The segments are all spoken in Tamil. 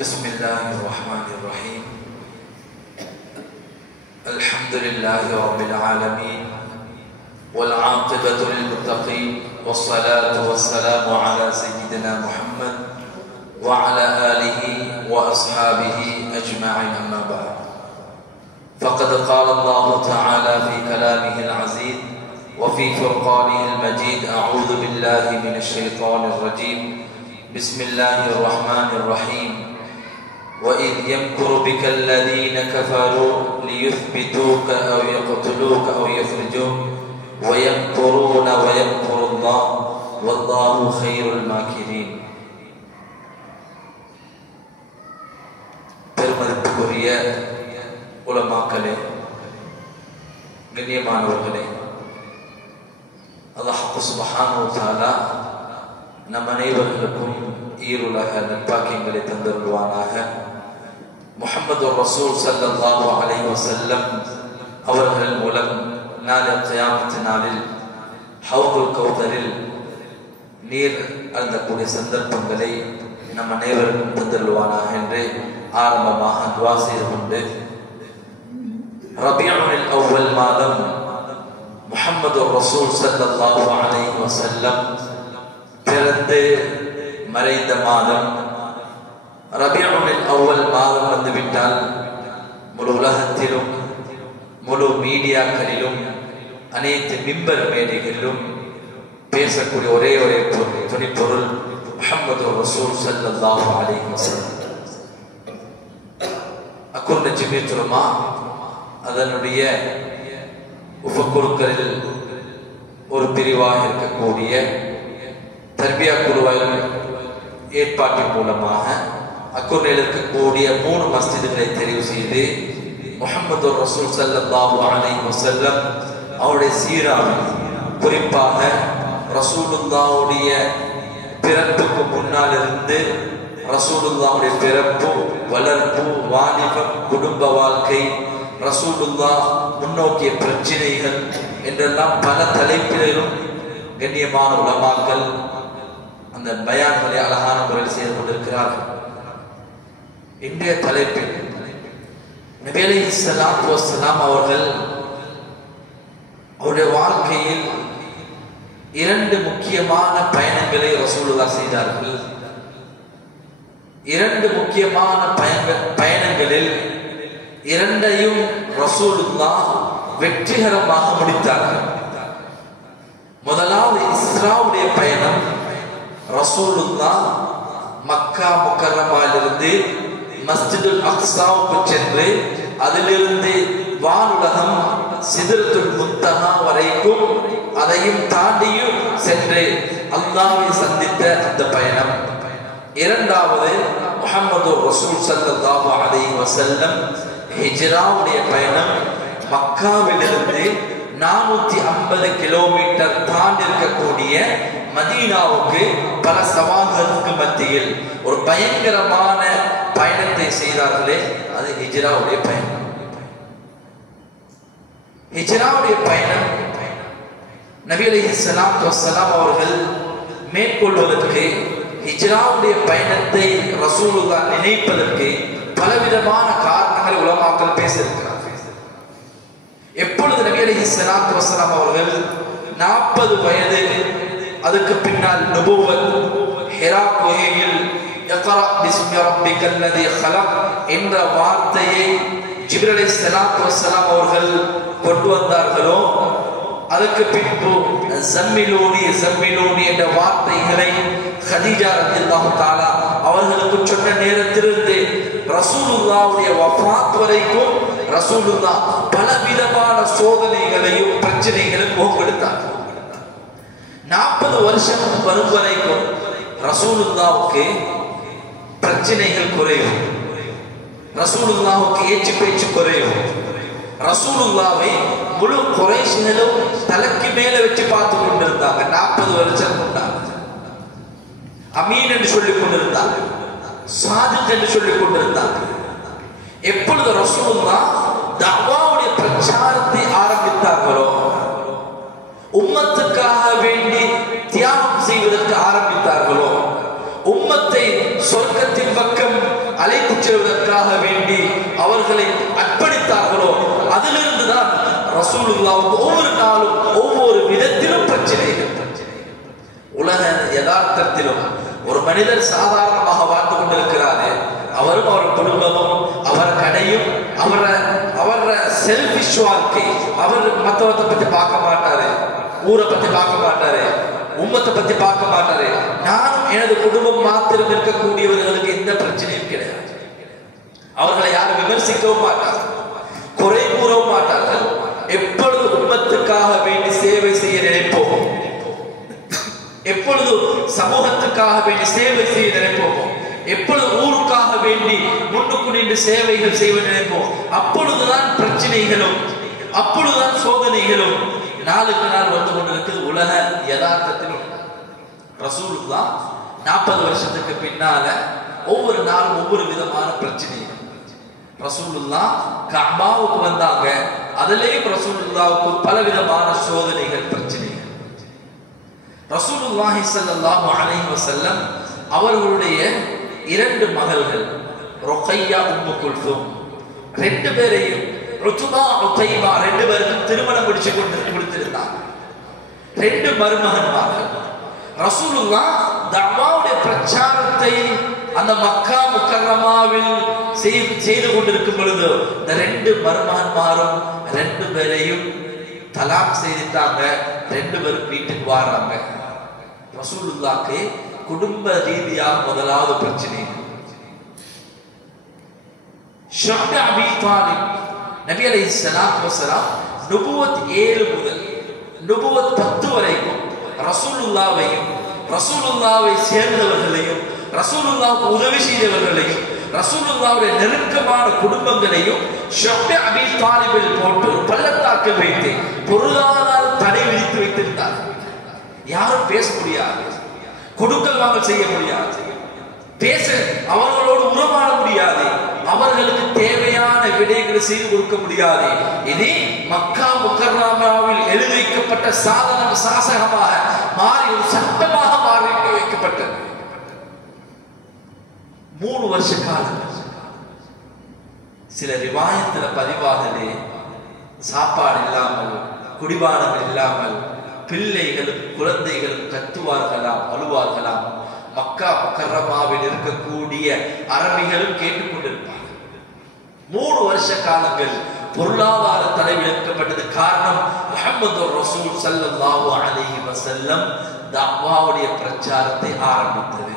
بسم الله الرحمن الرحيم. الحمد لله رب العالمين والعاقبة للمتقين والصلاة والسلام على سيدنا محمد وعلى آله وأصحابه أجمعين، أما بعد. فقد قال الله تعالى في كلامه العزيز وفي فرقانه المجيد: أعوذ بالله من الشيطان الرجيم، بسم الله الرحمن الرحيم. وإذ يمكر بك الذين كفروا ليثبتوك أو يقتلوك أو يخرجوك ويمكرون ويمكر الله والله خير الماكرين. பெருமதிப்புக்குரிய உலமாக்களே, கண்ணியமானவர்களே, அல்லாஹ் சுப்ஹானஹு வ தஆலா நம் அனைவர்களுக்கும் ஈருலக நற்பாக்கியங்களை தந்தருள்வானாக. முஹம்மது ரசூல் ஸல்லல்லாஹு அலைஹி வஸல்லம் அவர்கள் மூலம் நாளை கியாமத் நாளில் ஹவுதுல் கௌதரில் நீர் அருந்தக்கூடிய சந்தர்ப்பங்களை நம் அனைவருக்கும் தந்தருள்வானாக என்று ஆரம்பமாக துஆ செய்து கொண்டு, ரபியுல் அவ்வல் மாதம் முஹம்மது ரசூல் ஸல்லல்லாஹு அலைஹி வஸல்லம் பிறந்து மறைந்த மாதம் ரபியுல் அவ்வல் மாதம் வந்துவிட்டால் முழு உலகத்திலும் முழு மீடியாக்களிலும் அனைத்து மிம்பர் மேடைகளிலும் பேசக்கூடிய ஒரே துணிப்பொருள் முஹம்மது ரசூல் ஸல்லல்லாஹு அலைஹி வஸல்லம். அக்குர்ன ஜிமியத்துலமா அதனுடைய உபக்குழுக்களில் ஒரு பிரிவாக இருக்கக்கூடிய தர்பியா குழுவின் ஏற்பாட்டின் மூலமாக அக்குர்னில் இருக்கக்கூடிய 3 மஸ்ஜிதுகளை தெரிவு செய்து முஹம்மது ரசூல் ஸல்லல்லாஹு அலைஹி வஸல்லம் அவருடைய சீராவில், குறிப்பாக ரசூலுல்லாஹுடைய பிறப்புக்கு முன்னால் இருந்து ரசூலுல்லாஹுடைய பிறப்பு, வளர்ப்பு, வாலிபம், குடும்ப வாழ்க்கை, ரசூலுல்லாஹ் முன்னோக்கிய பிரச்சனைகள் என்றெல்லாம் பல தலைப்பிலும் கண்ணியமான உலமாக்கள் அந்த பயான்களை அழகான முறையில் செய்து கொண்டிருக்கிறார்கள். இன்றைய தலைப்பில் நபி அலைஹிஸ்ஸலாத்து வஸ்ஸலாம் அவர்கள் அவருடைய வாழ்க்கையில் 2 முக்கியமான பயணங்களை ரசூலுல்லாஹ் செய்தார்கள். 2 முக்கியமான பயணங்களில் 2ஐயும் ரசூலுல்லாஹ் வெற்றிகரமாக முடித்தார்கள். முதலாவது இஸ்ராவுடைய பயணம். ரசூலுல்லாஹ் மக்கா முக்கர்ரமாவிலிருந்து மஸ்ஜிதுல் அக்ஸாவுக்கு சென்று அதிலிருந்து வானுலகம் சிதறத்துல் முன்தஹா வரைக்கும் அதையும் தாண்டியும் சென்று அல்லாஹ்வை சந்தித்த அந்த பயணம். இரண்டாவது முஹம்மது ரசூல் ஸல்லல்லாஹு அலைஹி வஸல்லம் ஹிஜ்ராவுடைய பயணம். மக்காவிலிருந்து 450 கிலோமீட்டர் தாண்டி இருக்கக்கூடிய மதீனாவுக்கு பல சவால்களுக்கு மத்தியில் ஒரு பயங்கரமான பயணத்தை செய்தார்களே, அது ஹிஜ்ராவுடைய பயணம். ஹிஜ்ராவுடைய பயணம் நபி அலைஹிஸ்ஸலாத்து வஸ்ஸலாம் அவர்கள் மேற்கொள்வதற்கு, ஹிஜ்ராவுடைய பயணத்தை ரசூலுல்லாஹ் நினைப்பதற்கு பலவிதமான காரணங்களை உலமாக்கள் பேசியிருக்கிறார்கள். எப்பொழுது நபி அலைஹிஸ்ஸலாத்து வஸ்ஸலாம் அவர்கள் 40 வயது, அதுக்கு பின்னால் நுபுவத், ஹிரா குகையில் இக்ரா பிஸ்மி ரப்பிக்கல் லதீ ஹலக் என்ற வார்த்தையை ஜிப்ரீல் அலைஹிஸ்ஸலாத்து வஸ்ஸலாம் அவர்கள் கொண்டு வந்தார்களோ, அதற்கு பின்பு ஜம்மிலூனி ஜம்மிலூனி என்ற வார்த்தைகளை கதீஜா ரலியல்லாஹு தஆலா அவர்களுக்கு சொன்ன நேரத்திலிருந்து ரசூலுல்லாஹ்வுடைய வஃபாத் வரைக்கும் ரசூலுல்லாஹ் பலவிதமான சோதனைகளையும் பிரச்சனைகளையும் முகப்படுத்தார். 40 வருஷம் வரும் வரைக்கும் ரசூலுல்லாஹ்வுக்கு பிரச்சனைகள் குறையும், ரசூலுல்லாஹ்வுக்கு ஏச்சு பேச்சு குறையும். ரசூலுல்லாஹ்வை முழு குறைஷிகளும் தலைக்கு மேல வச்சு பார்த்து கொண்டிருந்தாங்க. 40 வருஷம் கொண்டாங்க. அமீன் என்று சொல்லிக் கொண்டிருந்தாங்க, சாதிக் என்று சொல்லிக் கொண்டிருந்தாங்க. எப்பொழுது ரசூலுல்லாஹ் தஅவாவுடைய பிரச்சாரத்தை ஆரம்பித்தார்களோ, உம்மத்துக்காக வேண்டி தியாகம் செய்வதற்கு ஆரம்பித்தார்களோ, உம்மத்தை சொர்க்கத்தின் பக்கம் அழைத்துச் செல்வதற்காக வேண்டி அவர்களை அர்ப்பணித்தார்களோ அதிலிருந்து தான் ரசூலுல்லாஹ்வுக்கு ஒவ்வொரு நாளும் ஒவ்வொரு விதத்திலும் பிரச்சனைகள். உலக யதார்த்தத்திலும் ஒரு மனிதர் சாதாரணமாக வாழ்ந்து கொண்டிருக்கிறாரு. அவரும் அவர் குடும்பமும் அவர் கடையும் அவர செல்ஃபிஷ் வாழ்க்கை. அவர் மற்றவத்தை பத்தி பார்க்க மாட்டாரு, ஊரை பத்தி பார்க்க மாட்டாரு, உம்மத்தை பத்தி பார்க்க மாட்டாரு. நானும் எனது குடும்பம் மாத்திரம் இருக்கக்கூடியவர்களுக்கு எந்த பிரச்சனையும் கிடையாது. அவர்களை யாரும் விமர்சிக்கவும் மாட்டார்கள், குறை கூறவும் மாட்டார்கள். எப்பொழுது உம்மத்துக்காக வேண்டி சேவை செய்ய நினைப்போம், எப்பொழுது சமூகத்துக்காக வேண்டி சேவை செய்ய நினைப்போமோ, எப்பொழுது ஊருக்காக வேண்டி முன்னுக்கு நின்று சேவைகள் செய்ய நினைப்போம், அப்பொழுதுதான் பிரச்சனைகளும் அப்பொழுதுதான் சோதனைகளும் நாளுக்கு நாள் வந்து கொண்டிருக்கிறது. உலக யதார்த்தத்திலும் ரசூலுல்லாஹ் 40 வருஷத்துக்கு பின்னால ஒவ்வொரு நாளும் ஒவ்வொரு விதமான பிரச்சனைகள். ரசூலுல்லாஹ் கஅபாவுக்கு வந்தாங்க, அதிலேயும் ரசூலுல்லாஹ்வுக்கு பலவிதமான சோதனைகள், பிரச்சனைகள். ரசூலுல்லாஹி ஸல்லல்லாஹு அலைஹி வஸல்லம் அவர்களுடைய 2 மகள்கள் ருக்கையா உம்மு குல்தும், 2 பேரையும் உத்பா உதைபா 2 பேருக்கும் திருமணம் முடிச்சு கொடுத்திருந்தாங்க. 2 மருமகன்மார்கள். ரசூலுல்லாஹ் தஅவாவுடைய பிரச்சாரத்தை அந்த மக்கா முக்கர்ரமாவில் செய்து கொண்டிருக்கும் பொழுது இந்த 2 மருமகன்மாரும் 2 பேரையும் தலாக் செய்துட்டாங்க. 2 பேரும் வீட்டுக்கு வராங்க. ரசூலுல்லாஹ்க்கு குடும்ப ரீதியாக முதலாவது பிரச்சனை. ஷஅப் அபீ தாலிப் நபி அலைஹிஸ்ஸலாத்து வஸலாம் நுபுவத் 7 முதல் நுபுவத் 10 வரைக்கும் ரசூலுல்லாஹ்வையும் ரசூலுல்லாஹ்வை சேர்ந்தவர்களையும் ரசூலுல்லாஹ்வுக்கு உதவி செய்தவர்களையும் ரசூலுல்லாஹ்வுடைய நெருக்கமான குடும்பங்களையும் ஷஅப் அபீ தாலிபில் போட்டு பள்ளத்தாக்கில் வைத்து பொருளாதார தடை விதித்து வைத்திருந்தார். யாரும் பேச முடியாது, கொடுக்கல் வாங்கல் செய்ய முடியாது, பேச அவர்களோடு உறவாட முடியாது, அவர்களுக்கு தேவையான விடயங்களை செய்து கொடுக்க முடியாது. இது மக்கா முக்கர்ரமாவில் எழுதி வைக்கப்பட்ட சாசகமாக மாறி ஒரு சட்டமாக மாறி வைக்கப்பட்டது. 3 வருஷ காலம் சில ரிவாயத்துல பதிவாகலே சாப்பாடு இல்லாமல், குடிபானங்கள் இல்லாமல் பிள்ளைகளும் குழந்தைகளும் கத்துவார்களாம், அழுவார்களாம். மக்கா முக்கர்ரமாவில் இருக்கக்கூடிய அரபிகளும் கேட்டுக்கொண்டிருப்பார்கள். 3 வருஷ காலங்கள் பொருளாதார தடை விதிக்கப்பட்டது. காரணம் முஹம்மது ரசூல் ஸல்லல்லாஹு அலைஹி வஸல்லம் தஅவாவுடைய பிரச்சாரத்தை ஆரம்பித்தது.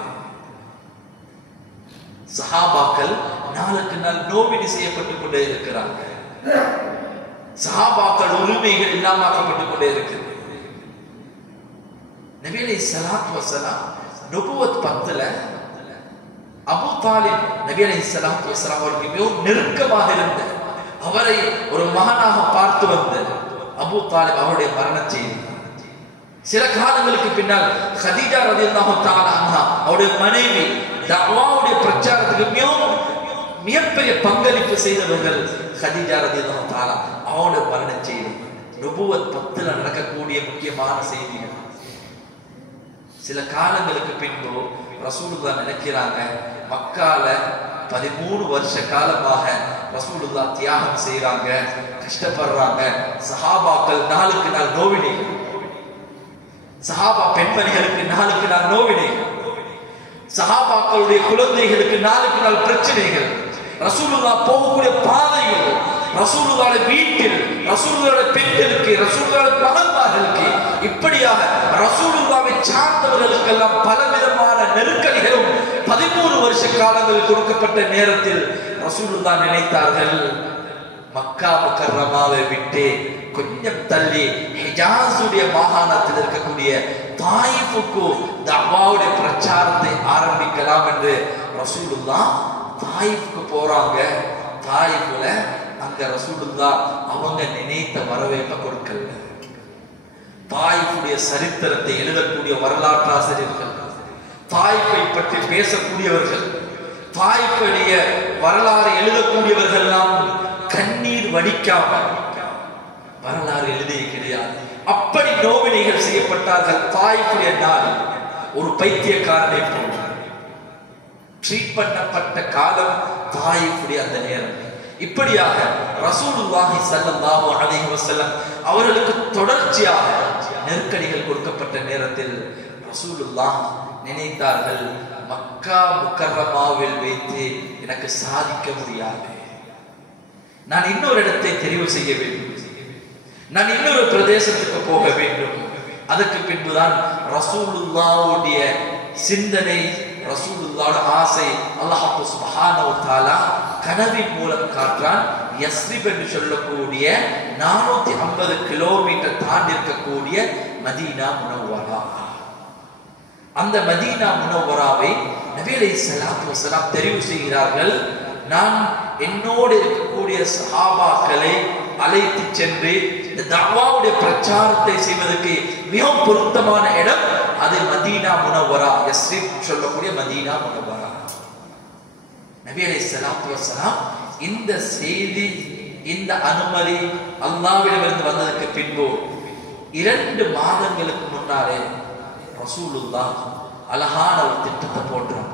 சஹாபாக்கள் நாளுக்கு நாள் நோவினை செய்யப்பட்டுக் கொண்டே இருக்கிறார்கள். சஹாபாக்கள் உரிமைகள் இல்லாமக்கப்பட்டுக் கொண்டே இருக்கிறது. நபி அலைஹிஸ்ஸலாத்து வஸலாம் நுபுவத் 10ல அபூ தாலிப் நபி அலைஹிஸ்ஸலாத்து வஸலாம் அவருக்கு மிகவும் நெருக்கமாக இருந்த, அவரை ஒரு மகனாக பார்த்து வந்த அபூ தாலிப் அவருடைய மரண செய்தி. சில காலங்களுக்கு பின்னால் கதீஜா ரலியல்லாஹு தஆலா அன்ஹா அவருடைய மனைவி தஅவாவுடைய பிரச்சாரத்துக்கு மிகப்பெரிய பங்களிப்பு செய்தவர்கள் கதீஜா ரலியல்லாஹு தஆலா அவருடைய மரண செய்தி. நுபுவத் 10ல நடக்கக்கூடிய முக்கியமான செய்திகள். சில காலங்களுக்கு பின்பு ரசூலுல்லாஹ் நினைக்கிறாங்க, மக்கால 13 வருஷ காலமாக ரசூலுல்லாஹ் தியாகம் செய்யறாங்க, கஷ்டப்படுறாங்க. சஹாபாக்கள் நாளுக்கு நாள் நோவினை, சஹாபா பெண்மணிகளுக்கு நாளுக்கு நாள் நோவினை, சஹாபாக்களுடைய குழந்தைகளுக்கு நாளுக்கு நாள் பிரச்சனைகள். ரசூலுல்லாஹ் போகக்கூடிய பாதையில், ரசூலுல்லாஹ்வுடைய வீட்டில், ரசூலுல்லாஹ்வுடைய பெண்களுக்கு, ரசூலுல்லாஹ்வுடைய மகன்மார்களுக்கு, இப்படியாக ரசூலுல்லாஹ்வை சார்ந்தவர்களுக்கெல்லாம் பலவிதமான நெருக்கடிகளும் 13 வருஷ காலங்கள் கொடுக்கப்பட்ட நேரத்தில் ரசூலுல்லாஹ் நினைத்தார்கள், மக்கா முக்கர்ரமாவை விட்டு கொஞ்சம் தள்ளி ஹிஜாஸுடைய மாகாணத்தில் இருக்கக்கூடிய தாயிஃபுக்கு தஅவாவுடைய பிரச்சாரத்தை ஆரம்பிக்கலாம் என்று ரசூலுல்லாஹ் தாயிஃபுக்கு போறாங்க. தாயிஃப்ல அங்க ரசூலுல்லாஹ் அவங்க நினைத்த வரவேற்பை கொடுக்கல. தாயிஃபுடைய சரித்திரத்தை எழுதக்கூடிய வரலாற்றாசிரியர்கள், தாயிஃபை பற்றி பேசக்கூடியவர்கள், தாயிஃபுடைய வரலாறு எழுதக்கூடியவர்கள் எல்லாம் கண்ணீர் வடிக்காம வரலாறு எழுதிய கிடையாது. அப்படி நோவினைகள் செய்யப்பட்டார்கள். தாயிஃபுடைய நாள் ஒரு பைத்தியக்காரனை போல ட்ரீட் பண்ணப்பட்ட காலம் தாயிஃபுடைய அந்த நேரம். இப்படியாக ரசூலுல்லாஹி ஸல்லல்லாஹு அலைஹி வஸல்லம் அவர்களுக்கு தொடர்ச்சியாக நெருக்கடிகள் கொடுக்கப்பட்ட நேரத்தில் ரசூலுல்லாஹ் நினைத்தார்கள், மக்கா முக்கர்ரமாவில் வைத்து எனக்கு சாதிக்க முடியாது, நான் இன்னொரு இடத்தை தெரிவு செய்ய வேண்டும், நான் இன்னொரு பிரதேசத்துக்கு போக வேண்டும். அதற்கு பின்புதான் ரசூலுல்லாஹ்வுடைய சிந்தனை, ரசூலுல்லாஹ்வுடைய ஆசை அல்லாஹ் சுப்ஹானஹு வ தஆலா கனவின் மூலம் காட்டுறான். யஸ்ரிப் என்று சொல்லக்கூடிய 450 கிலோமீட்டர் தாண்டி இருக்கக்கூடிய மதீனா முனவ்வரா, அந்த மதீனா முனவ்வராவை நபி அலைஹிஸ்ஸலாத்து வஸலாம் தெரிவு செய்கிறார்கள். நான் என்னோடு இருக்கக்கூடிய சஹாபாக்களை அழைத்து சென்று இந்த தஅவாவுடைய பிரச்சாரத்தை செய்வதற்கு மிகவும் பொருத்தமான இடம் அது மதீனா முனவ்வரா, யஸ்ரிப் சொல்லக்கூடிய மதீனா முனவ்வரா. நபி அலைஹிஸ்ஸலாத்து வஸலாம் இந்த செய்தி, இந்த அனுமதி அல்லாஹ்விடமிருந்து வந்ததற்கு பின்பு 2 மாதங்களுக்கு முன்னாலே ரசூலுல்லாஹ் அழகான ஒரு திட்டத்தை போட்டுறாங்க.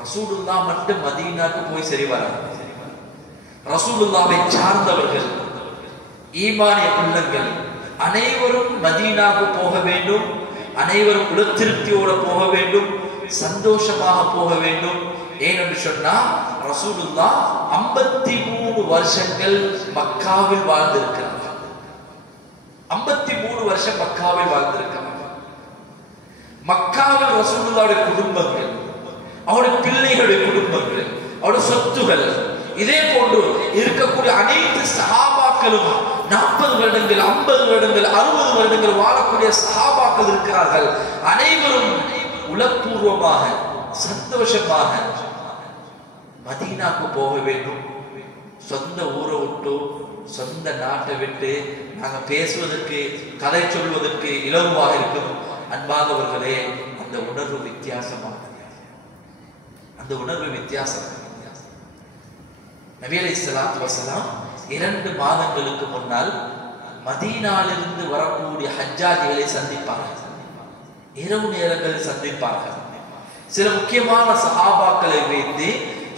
ரசூலுல்லாஹ் மட்டும் மதீனாக்கு போய் சரி வராது. ரசூலுல்லாஹ்வை சார்ந்தவர்கள், ஈமானிய உள்ளங்கள் அனைவரும் மதீனாக்கு போக வேண்டும், அனைவரும் உளத்திருப்தியோடு போக வேண்டும், சந்தோஷமாக போக வேண்டும். ஏனென்று சொன்னால் ரசூலுல்லாஹ் 53 வருஷங்கள் மக்காவில் வாழ்ந்திருக்கிறார்கள். 53 வருஷம் மக்காவில் வாழ்ந்திருக்கிறார்கள். மக்காவில் ரசூலுல்லாஹ்வுடைய குடும்பங்கள், அவருடைய பிள்ளைகளுடைய குடும்பங்கள், அவருடைய சொத்துகள், இதே போன்று இருக்கக்கூடிய அனைத்து சஹாபாக்களும் 40 வருடங்கள், 50 வருடங்கள், 60 வருடங்கள் வாழக்கூடிய சஹாபாக்கள் இருக்கிறார்கள். அனைவரும் உளப்பூர்வமாக சந்தோஷமாக மதீனாக்கு போக வேண்டும். சொந்த ஊரை விட்டு, சொந்த நாட்டை விட்டு நாங்கள் பேசுவதற்கு, கதை சொல்வதற்கு இலகுவாக இருக்கும். அன்பானவர்களே, அந்த உணர்வு வித்தியாசமானது, அந்த உணர்வு வித்தியாசம். நபி அலைஹிஸ்ஸலாத்து வஸலாம் 2 மாதங்களுக்கு முன்னால் மதீனாவிலிருந்து வரக்கூடிய ஹஜ்ஜாஜிகளை சந்திப்பார்கள். இரவு நேரங்களில் சந்திப்பார்கள். சில முக்கியமான சஹாபாக்களை வைத்து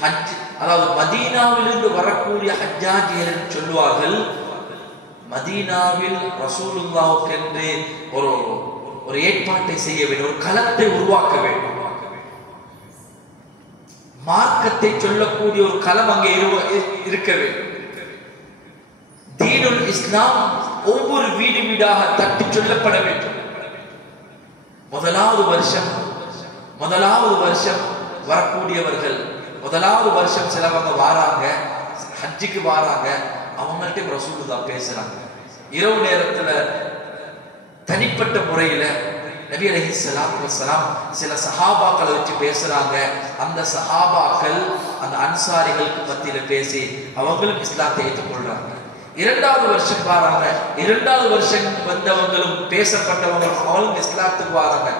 ஹஜ், அதாவது மதீனாவிலிருந்து வரக்கூடிய ஹஜ்ஜாஜிகள் சொல்லுவார்கள், மதீனாவில் ரசூலுல்லாஹ்வுக்கு என்று ஒரு ஏற்பாட்டை செய்ய வேண்டும், ஒரு களத்தை உருவாக்க வேண்டும், மார்க்கத்தை சொல்லக்கூடிய ஒரு களம் அங்கே இருக்க வேண்டும். தீனுல் இஸ்லாம் ஒவ்வொரு வீடு வீடாக தட்டி சொல்லப்பட வேண்டும். முதலாவது வருஷம் வரக்கூடியவர்கள், முதலாவது வருஷம் சிலவங்க வாராங்க, ஹஜ்ஜுக்கு வாராங்க, அவங்கள்ட்ட ரசூலுல்லாஹ் பேசுறாங்க. இரவு நேரத்துல தனிப்பட்ட முறையில நபி அலைஹிஸ்ஸலாத்து வஸலாம் சில சஹாபாக்களை வச்சு பேசுறாங்க. அந்த சஹாபாக்கள் அந்த அன்சாரிகளுக்கு மத்தியில பேசி அவங்களும் இஸ்லாத்தை ஏற்றுக்கொள்றாங்க. 2வது வருஷம் வராங்க, 2வது வருஷம் வந்தவங்களும் பேசப்பட்டவங்களும் அவங்களும் இஸ்லாத்துக்கு வராங்க.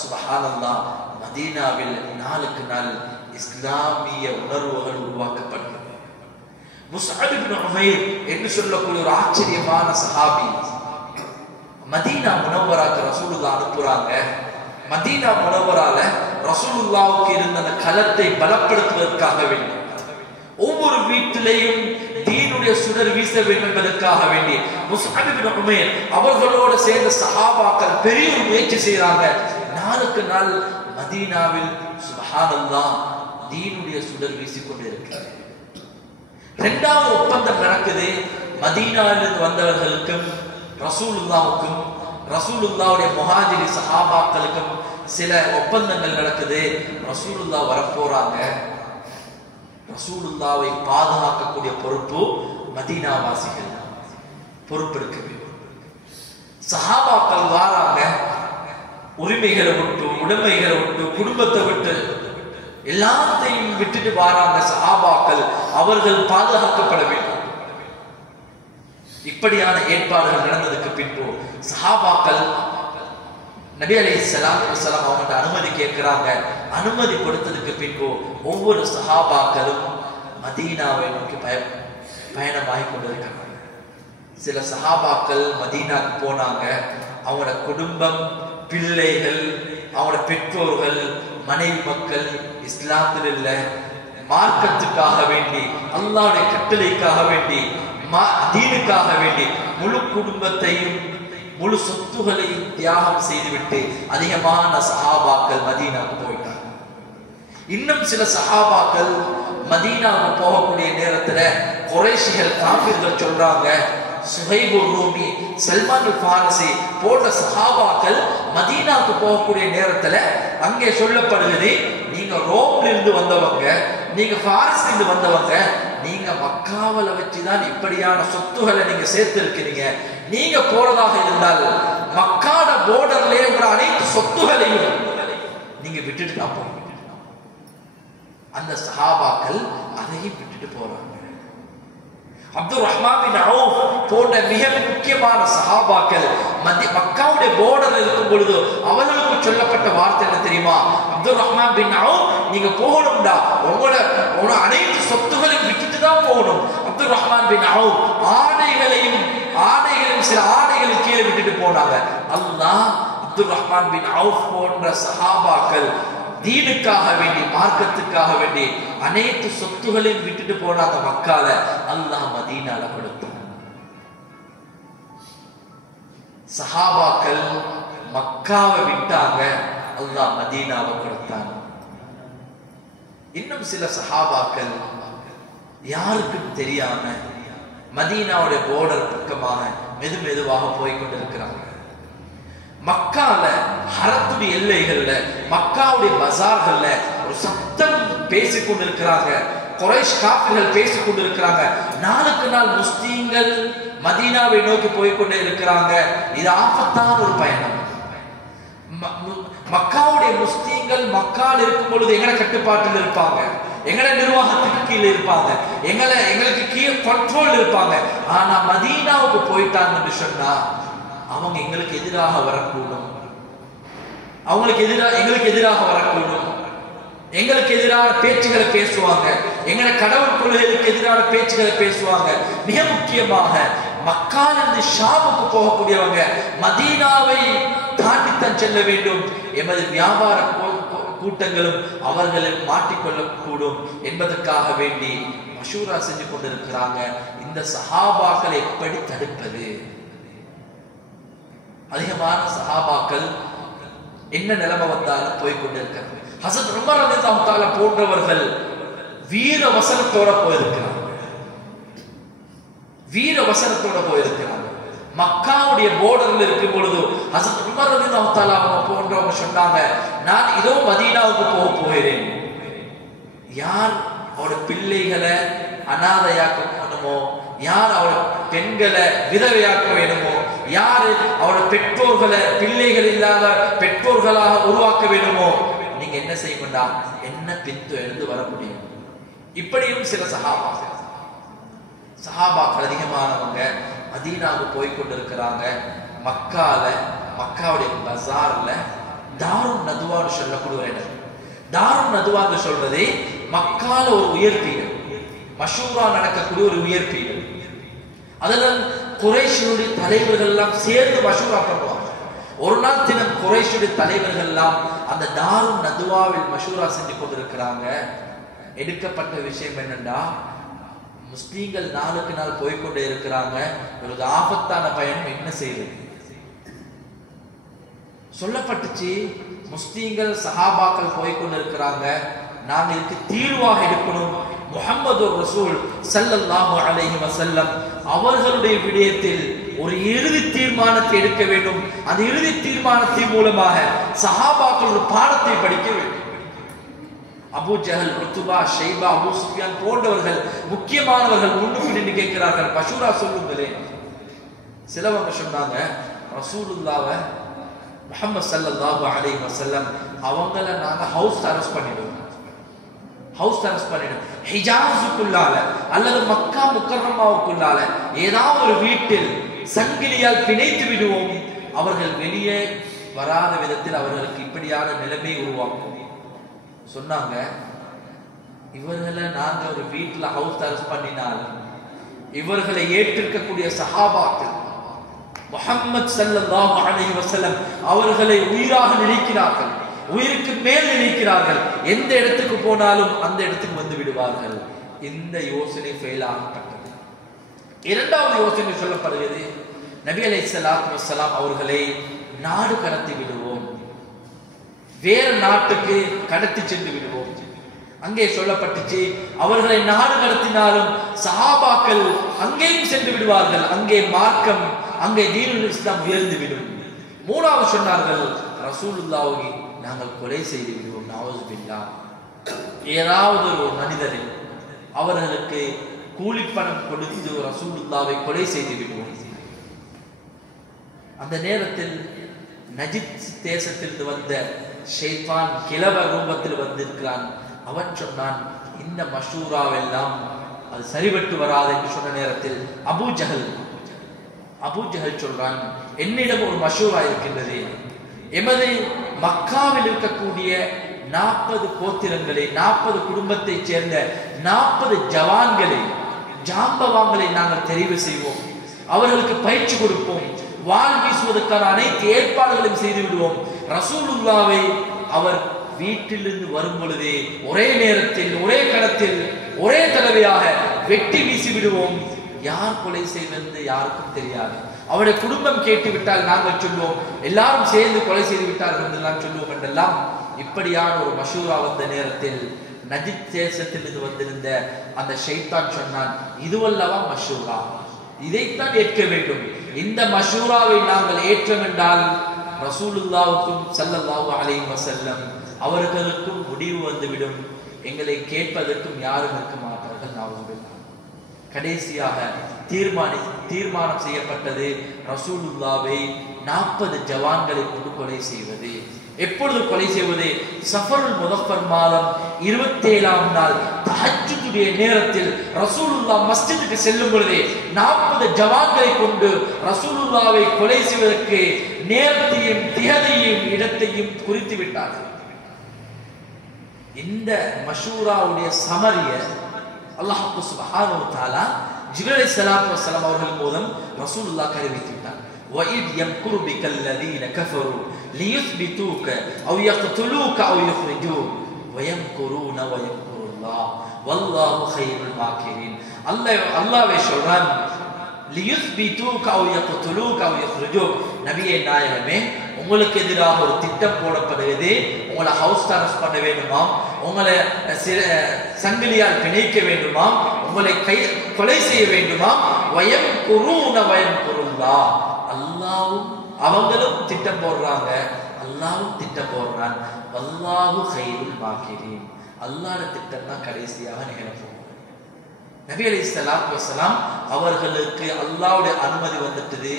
சுப்ஹானல்லாஹ், மதீனாவில் நாளுக்கு நாள் இஸ்லாமிய உணர்வுகள் உருவாக்கப்படுகிறது. முஸ்அப் இப்னு உமைர் என்று சொல்லக்கூடிய ஒரு ஆச்சரியமான சஹாபி மதீனா முனவ்வராக்கு ரசூலுல்லாஹ் அனுப்புறாங்க. மதீனா முனவ்வரால ரசூலுல்லாஹ்வுக்கு இருந்த அந்த களத்தை பலப்படுத்துவதற்காக வேண்டி, ஒவ்வொரு வீட்டிலேயும் தீனுடைய சுடர் வீச வேண்டும் என்பதற்காக வேண்டி முஸ்அப் இப்னு உமைர் அவர்களோடு சேர்ந்த சஹாபாக்கள் பெரிய ஒரு முயற்சி செய்யறாங்க. நாளுக்கு நாள் மதீனாவில் சுப்ஹானல்லாஹ் தீனுடைய சுடர் வீசிக்கொண்டே இருக்கிறது. 2வது ஒப்பந்தம் நடக்குது. மதீனாவிலிருந்து வந்தவர்களுக்கும் ரசூலுல்லாஹ்வுக்கும் ரசூலுல்லாஹ்வுடைய முஹாஜிரி சஹாபாக்களுக்கும் சில ஒப்பந்தங்கள் நடக்குது. ரசூலுல்லாஹ் வரப்போறாங்க. ரசூலுல்லாஹ்வை பாதுகாக்கக்கூடிய பொறுப்பு மதீனாவாசிகள் பொறுப்பெடுக்க வேண்டும். சஹாபாக்கள் வாராங்க, உரிமைகளை விட்டு, உடைமைகளை விட்டு, குடும்பத்தை விட்டு எல்லாத்தையும் விட்டுட்டு வாராங்க சஹாபாக்கள். அவர்கள் பாதுகாக்கப்பட வேண்டும். இப்படியான ஏற்பாடுகள் நடந்ததுக்கு பின்பு சஹாபாக்கள் நபி அலைஹிஸ்ஸலாத்து வஸலாம் அவங்கள்ட்ட அனுமதி கேட்கிறாங்க. அனுமதி கொடுத்ததுக்கு பின்பு ஒவ்வொரு சஹாபாக்களும் மதீனாவை நோக்கி பயணமாகி கொண்டிருக்கிறாங்க. சில சஹாபாக்கள் மதீனாக்கு போனாங்க. அவங்களோட குடும்பம், பிள்ளைகள், அவங்களோட பெற்றோர்கள், மனைவி மக்கள் இஸ்லாத்தில் இல்ல, மார்க்கத்துக்காக வேண்டி, அல்லாஹ்வுடைய கட்டளைக்காக வேண்டி, தீனுக்காக வேண்டி முழு குடும்பத்தையும் முழு சொத்துகளையும் தியாகம் செய்துவிட்டு அதிகமான சஹாபாக்கள் மதீனாவுக்கு போயிட்டாங்க. இன்னும் சில சஹாபாக்கள் மதீனாவுக்கு போகக்கூடிய நேரத்துல குறைஷிகள் காஃபிர்கள் சொல்றாங்க, சுஹைபுர் ரூமி, சல்மான் ஃபாரிசி போன்ற சஹாபாக்கள் மதீனாவுக்கு போகக்கூடிய நேரத்துல அங்கே சொல்லப்படுகிறது, நீங்க ரோம்ல இருந்து வந்தவங்க, நீங்க பாரிஸ்ல இருந்து வந்தவங்க, நீங்க மக்காவல வச்சுதான் இப்படியான சொத்துக்களை நீங்க சேர்த்து இருக்கிறீங்க. நீங்க போறதாக இருந்தால் மக்காட போர்டர்ல இருக்கிற அனைத்து சொத்துகளையும் நீங்க விட்டுட்டு தான் போறீங்க. அந்த சஹாபாக்கள் அதையும் விட்டுட்டு போறாங்க. அப்துல் ரஹ்மான் பின் அவுஃப் போன்ற மிக முக்கியமான சஹாபாக்கள் மக்காவுடைய போர்டர் இருக்கும் பொழுது அவர்களுக்கு சொல்லப்பட்ட வார்த்தை என்ன தெரியுமா? அப்துல் ரஹ்மான் பின் அவுஃப், நீங்க போகணும்டா, உங்களோட அனைத்து சொத்துகளையும் விட்டுட்டு தான் போகணும். அப்துல் ரஹ்மான் பின் அவுஃப் ஆடைகளையும் சில ஆடைகளை கீழே விட்டுட்டு போனாங்க. அல்லாஹ் அப்துல் ரஹ்மான் பின் அவுஃப் போன்ற சஹாபாக்கள் தீனுக்காக வேண்டி, மார்க்கத்துக்காக வேண்டி அனைத்து சொத்துகளையும் விட்டுட்டு போனாங்க மக்கால. அல்லாஹ் மதீனால கொடுத்தார். சஹாபாக்கள் மக்காவை விட்டாங்க, அல்லாஹ் மதீனாவை கொடுத்தாங்க. இன்னும் சில சஹாபாக்கள் யாருக்கும் தெரியாம மதீனாவுடைய போர்டர் பக்கமாக மெதுவாக போய்கொண்டிருக்கிறாங்க. மக்கால ஹரத்துடைய எல்லைகள்ல, மக்காவுடைய பஜார்கள்ல ஒரு சத்தம் பேசிக் கொண்டிருக்கிறாங்க. குறைஷ் காஃபிர்கள் பேசிக் கொண்டிருக்கிறாங்க. நாளுக்கு நாள் முஸ்லிம்கள் மதீனாவை நோக்கி போய்கொண்டே இருக்கிறாங்க. இது ஆபத்தான ஒரு பயணம். மக்காவுடைய முஸ்லிம்கள் மக்கால் இருக்கும் பொழுது எங்கட கட்டுப்பாட்டில் இருப்பாங்க, எங்கட நிர்வாகத்துக்கு கீழே இருப்பாங்க, எங்களுக்கு கீழே கண்ட்ரோல் இருப்பாங்க. ஆனா மதீனாவுக்கு போயிட்டாங்கன்னு சொன்னா அவங்க எங்களுக்கு எதிராக வரக்கூடும், எங்களுக்கு எதிராக வரக்கூடும், எங்களுக்கு எதிரான பேச்சுகளை பேசுவாங்க, எங்களை கடவுள் கொள்கைகளுக்கு எதிரான பேச்சுகளை பேசுவாங்க. மிக முக்கியமாக மக்காலிருந்து ஷாமுக்கு போகக்கூடியவங்க மதீனாவை தாண்டித்தான் செல்ல வேண்டும். எமது வியாபார கூட்டங்களும் அவர்களில் மாட்டிக்கொள்ளக்கூடும் என்பதற்காக வேண்டி மஷூரா செஞ்சு கொண்டிருக்கிறாங்க. இந்த சஹாபாக்களை எப்படி தடுப்பது? அதிகமான சஹாபாக்கள் என்ன நிலைமை வந்தாலும் போய்கொண்டிருக்கிறாங்க. ஹஸரத் உமர் ரலியல்லாஹு தஆலா போன்றவர்கள் வீர வசனத்தோட போயிருக்கிறாங்க. மக்காவுடைய போர்டர்ல இருக்கும் பொழுது ஹஸரத் உமர் ரலியல்லாஹு தஆலா போன்றவங்க சொன்னாங்க, நான் இதோ மதீனாவுக்கு போகிறேன். யார் அவரோட பிள்ளைகளை அனாதையாக்க வேணுமோ, யார் அவரோட பெண்களை விதவையாக்க வேணுமோ, யாரு அவரோட பெற்றோர்களை பிள்ளைகள் இல்லாத பெற்றோர்களாக உருவாக்க வேணுமோ, நீங்க என்ன செய்ய வேண்டாம், என்ன பித்து எழுந்து வர முடியும். இப்படியும் சில சஹாபாக்கள் அதிகமானவங்க மதீனாவுக்கு போய்கொண்டிருக்கிறாங்க. மக்காவுடைய பஜார்ல தாருன் நதுவான்னு சொல்லக்கூடிய ஒரு இடம். தாருன் நதுவான்னு சொல்றது மக்கால ஒரு உயர்பீடம், மஷூரா நடக்கக்கூடிய ஒரு உயர்பீடம். அதனால் குறைஷியுடைய தலைவர்கள் எல்லாம் சேர்ந்து மஷூரா பண்ணுவாங்க. ஒரு நாள் தினம் குறைஷியுடைய தலைவர்கள் எல்லாம் அந்த தாருன் நதுவாவில் மஷூரா செஞ்சு கொண்டிருக்கிறாங்க. எடுக்கப்பட்ட விஷயம் என்னன்னா, முஸ்லீம்கள் நாளுக்கு நாள் போய்கொண்டே இருக்கிறாங்க, ஒரு ஆபத்தான பயணம் என்ன செய்வது சொல்லப்பட்டுச்சு. முஸ்லீம்கள் சஹாபாக்கள் போய்கொண்டிருக்கிறாங்க, நாங்கள் இதுக்கு தீர்வாக எடுக்கணும். முஹம்மது ரசூல் ஸல்லல்லாஹு அலைஹி வஸல்லம் அவர்களுடைய விடயத்தில் ஒரு இறுதி தீர்மானத்தை எடுக்க வேண்டும். அந்த இறுதி தீர்மானத்தின் மூலமாக சஹாபாக்கள் ஒரு பாடத்தை படிக்க வேண்டும். அபூ ஜஹல், உத்பா, ஷைபா, அபூ சுஃபியான் போன்றவர்கள் முக்கியமானவர்கள் முன்னுக்கு நின்று கேட்கிறார்கள், மஷூரா சொல்லுங்களே. சிலவங்க சொன்னாங்க, ரசூலுல்லாஹ் முஹம்மது ஸல்லல்லாஹு அலைஹி வஸல்லம் அவங்கள நாங்க ஹவுஸ் அரெஸ்ட் பண்ணிடுவோம், ஹிஜாஸுக்குள்ளால அல்லது மக்கா முக்கர்ரமாவுக்குள்ளால ஏதாவது ஒரு வீட்டில் சங்கிலியால் பிணைத்து விடுவோம், அவர்கள் வெளியே வராத விதத்தில் அவர்களுக்கு இப்படியான நிலைமை உருவாக்கும் சொன்னாங்க. இவர்களை நாங்க ஒரு வீட்டுல ஹவுஸ் அரெஸ்ட் பண்ணினால் இவர்களை ஏற்றிருக்கக்கூடிய சஹாபாக்கள் முஹம்மது ஸல்லல்லாஹு அலைஹி வஸல்லம் அவர்களை உயிராக நினைக்கிறார்கள், உயிருக்கு மேல் நினைக்கிறார்கள், எந்த இடத்துக்கு போனாலும் அந்த இடத்துக்கு வந்து விடுவார்கள். இந்த யோசனை ஃபெயில் ஆகப்பட்டது. இரண்டாவது யோசனை சொல்லப்படுகிறது, நபி அலைஹிஸ்ஸலாத்து வஸ்ஸலாம் அவர்களை நாடு கடத்தி விடுவோம், வேறு நாட்டுக்கு கடத்தி சென்று விடுவோம். அங்கே சொல்லப்பட்டுச்சு, அவர்களை நாடு கடத்தினாலும் சஹாபாக்கள் அங்கேயும் சென்று விடுவார்கள், அங்கே மார்க்கம், அங்கே தீனுல் இஸ்லாம் உயர்ந்து விடும். மூணாவது சொன்னார்கள், ரசூலுல்லாஹை நாங்கள் கொலை செய்து விடுவோம். நஅூது பில்லாஹ். ஏதாவது ஒரு மனிதரை அவர்களுக்கு கூலிப்பணம் கொடுத்து ரசூலுல்லாஹை கொலை செய்து விடுவோம். அந்த நேரத்தில் நஜித் தேசத்திலிருந்து வந்த ஷைத்தான் கிழவ ரூபத்தில் வந்திருக்கிறான். அவன் சொன்னான், இந்த மஷூராவெல்லாம் அது சரிபட்டு வராது என்று சொன்ன நேரத்தில் அபூ ஜஹல் சொல்றான், என்னிடம் ஒரு மஷூரா இருக்கின்றது. எமது மக்காவில் இருக்கக்கூடிய 40 கோத்திரங்களை, 40 குடும்பத்தை சேர்ந்த 40 ஜவான்களை, ஜாம்பவான்களை நாங்கள் தெரிவு செய்வோம், அவர்களுக்கு பயிற்சி கொடுப்போம், வாள் வீசுவதற்கான அனைத்து ஏற்பாடுகளையும் செய்து விடுவோம். ரசூலுல்லாவை அவர் வீட்டிலிருந்து வரும் பொழுதே ஒரே நேரத்தில், ஒரே களத்தில், ஒரே தடவையாக வெட்டி வீசி விடுவோம். யார் கொலை செய்வது யாருக்கும் தெரியாது. அவருடைய குடும்பம் கேட்டு விட்டால் நாங்கள் சொல்லுவோம், எல்லாரும் சேர்ந்து கொலை செய்து விட்டார்கள் என்றெல்லாம் சொல்லுவோம் என்றெல்லாம். இப்படியான ஒரு மஷூரா வந்த நேரத்தில் நஜித் தேசத்திலிருந்து வந்திருந்த அந்த ஷைத்தான் சொன்னான், இதுவல்லவா மஷூரா, இதைத்தான் ஏற்க வேண்டும். இந்த மஷூராவை நாங்கள் ஏற்றோம் என்றால் ரசூலுல்லாஹுக்கும் ஸல்லல்லாஹு அலைஹி வஸல்லம் அவர்களுக்கும் முடிவு வந்துவிடும், எங்களை கேட்பதற்கும் யாரும் இருக்க மாட்டார்கள். நஅூதுபில்லாஹ். கடைசியாக தீர்மானம் செய்யப்பட்டது, ரசூலுல்லாவை 40 ஜவான்களை கொண்டு கொலை செய்வது. எப்பொழுது கொலை செய்வது? சஃபருல் முதஃபர் மாதம் 27ஆம் நாள் தஹஜ்ஜுடைய நேரத்தில் ரசூலுல்லாஹ் மஸ்ஜிதுக்கு செல்லும் பொழுதே 40 ஜவான்களை கொண்டு ரசூலுல்லாவை கொலை செய்வதற்கு நேரத்தையும் திகதியையும் இடத்தையும் குறித்து விட்டார்கள். இந்த மஷூராவுடைய சமரிய அல்லாஹ் சுப்ஹானஹு வ தஆலா ஜிப்ரீல் அலைஹிஸ்ஸலாத்து வஸ்ஸலாம் அவர்கள் மூலம் ரசூலுல்லாஹ் அறிவித்து விட்டார். وَإِذْ يَمْكُرُ بِكَ الَّذِينَ كَفَرُوا لِيُثْبِتُوكَ أَوْ يَقْتُلُوكَ أَوْ يُخْرِجُوكَ وَيَمْكُرُونَ وَيَمْكُرُ اللَّهُ وَاللَّهُ خَيْرُ الْمَاكِرِينَ. அல்லாஹ்வே சொல்றான், لِيُثْبِتُوكَ أَوْ يَقْتُلُوكَ أَوْ يُخْرِجُوكَ. நபியே நாயகமே, உங்களுக்கு எதிராக ஒரு திட்டம் போடப்படுகிறது, உங்களை ஹவுஸ் அரெஸ்ட் பண்ண வேண்டுமாம், உங்களை சங்கிலியால் பிணைக்க வேண்டுமாம், உங்களை கொலை செய்ய வேண்டுமாம். வயம்குரூன வயம்குருல்லாஹ். அல்லாஹ்வும் அவங்களும் திட்டம் போடுறாங்க, அல்லாஹ்வும் திட்டம் போடுறான். வல்லாஹு கைருல் மாக்கிரீன். அல்லாஹ்வுடைய திட்டம் தான் கடைசியாக நிகழப்போகும். நபி அலைஹிஸ்ஸலாத்து வஸ்ஸலாம் அவர்களுக்கு அல்லாஹ்வுடைய அனுமதி வந்துட்டது,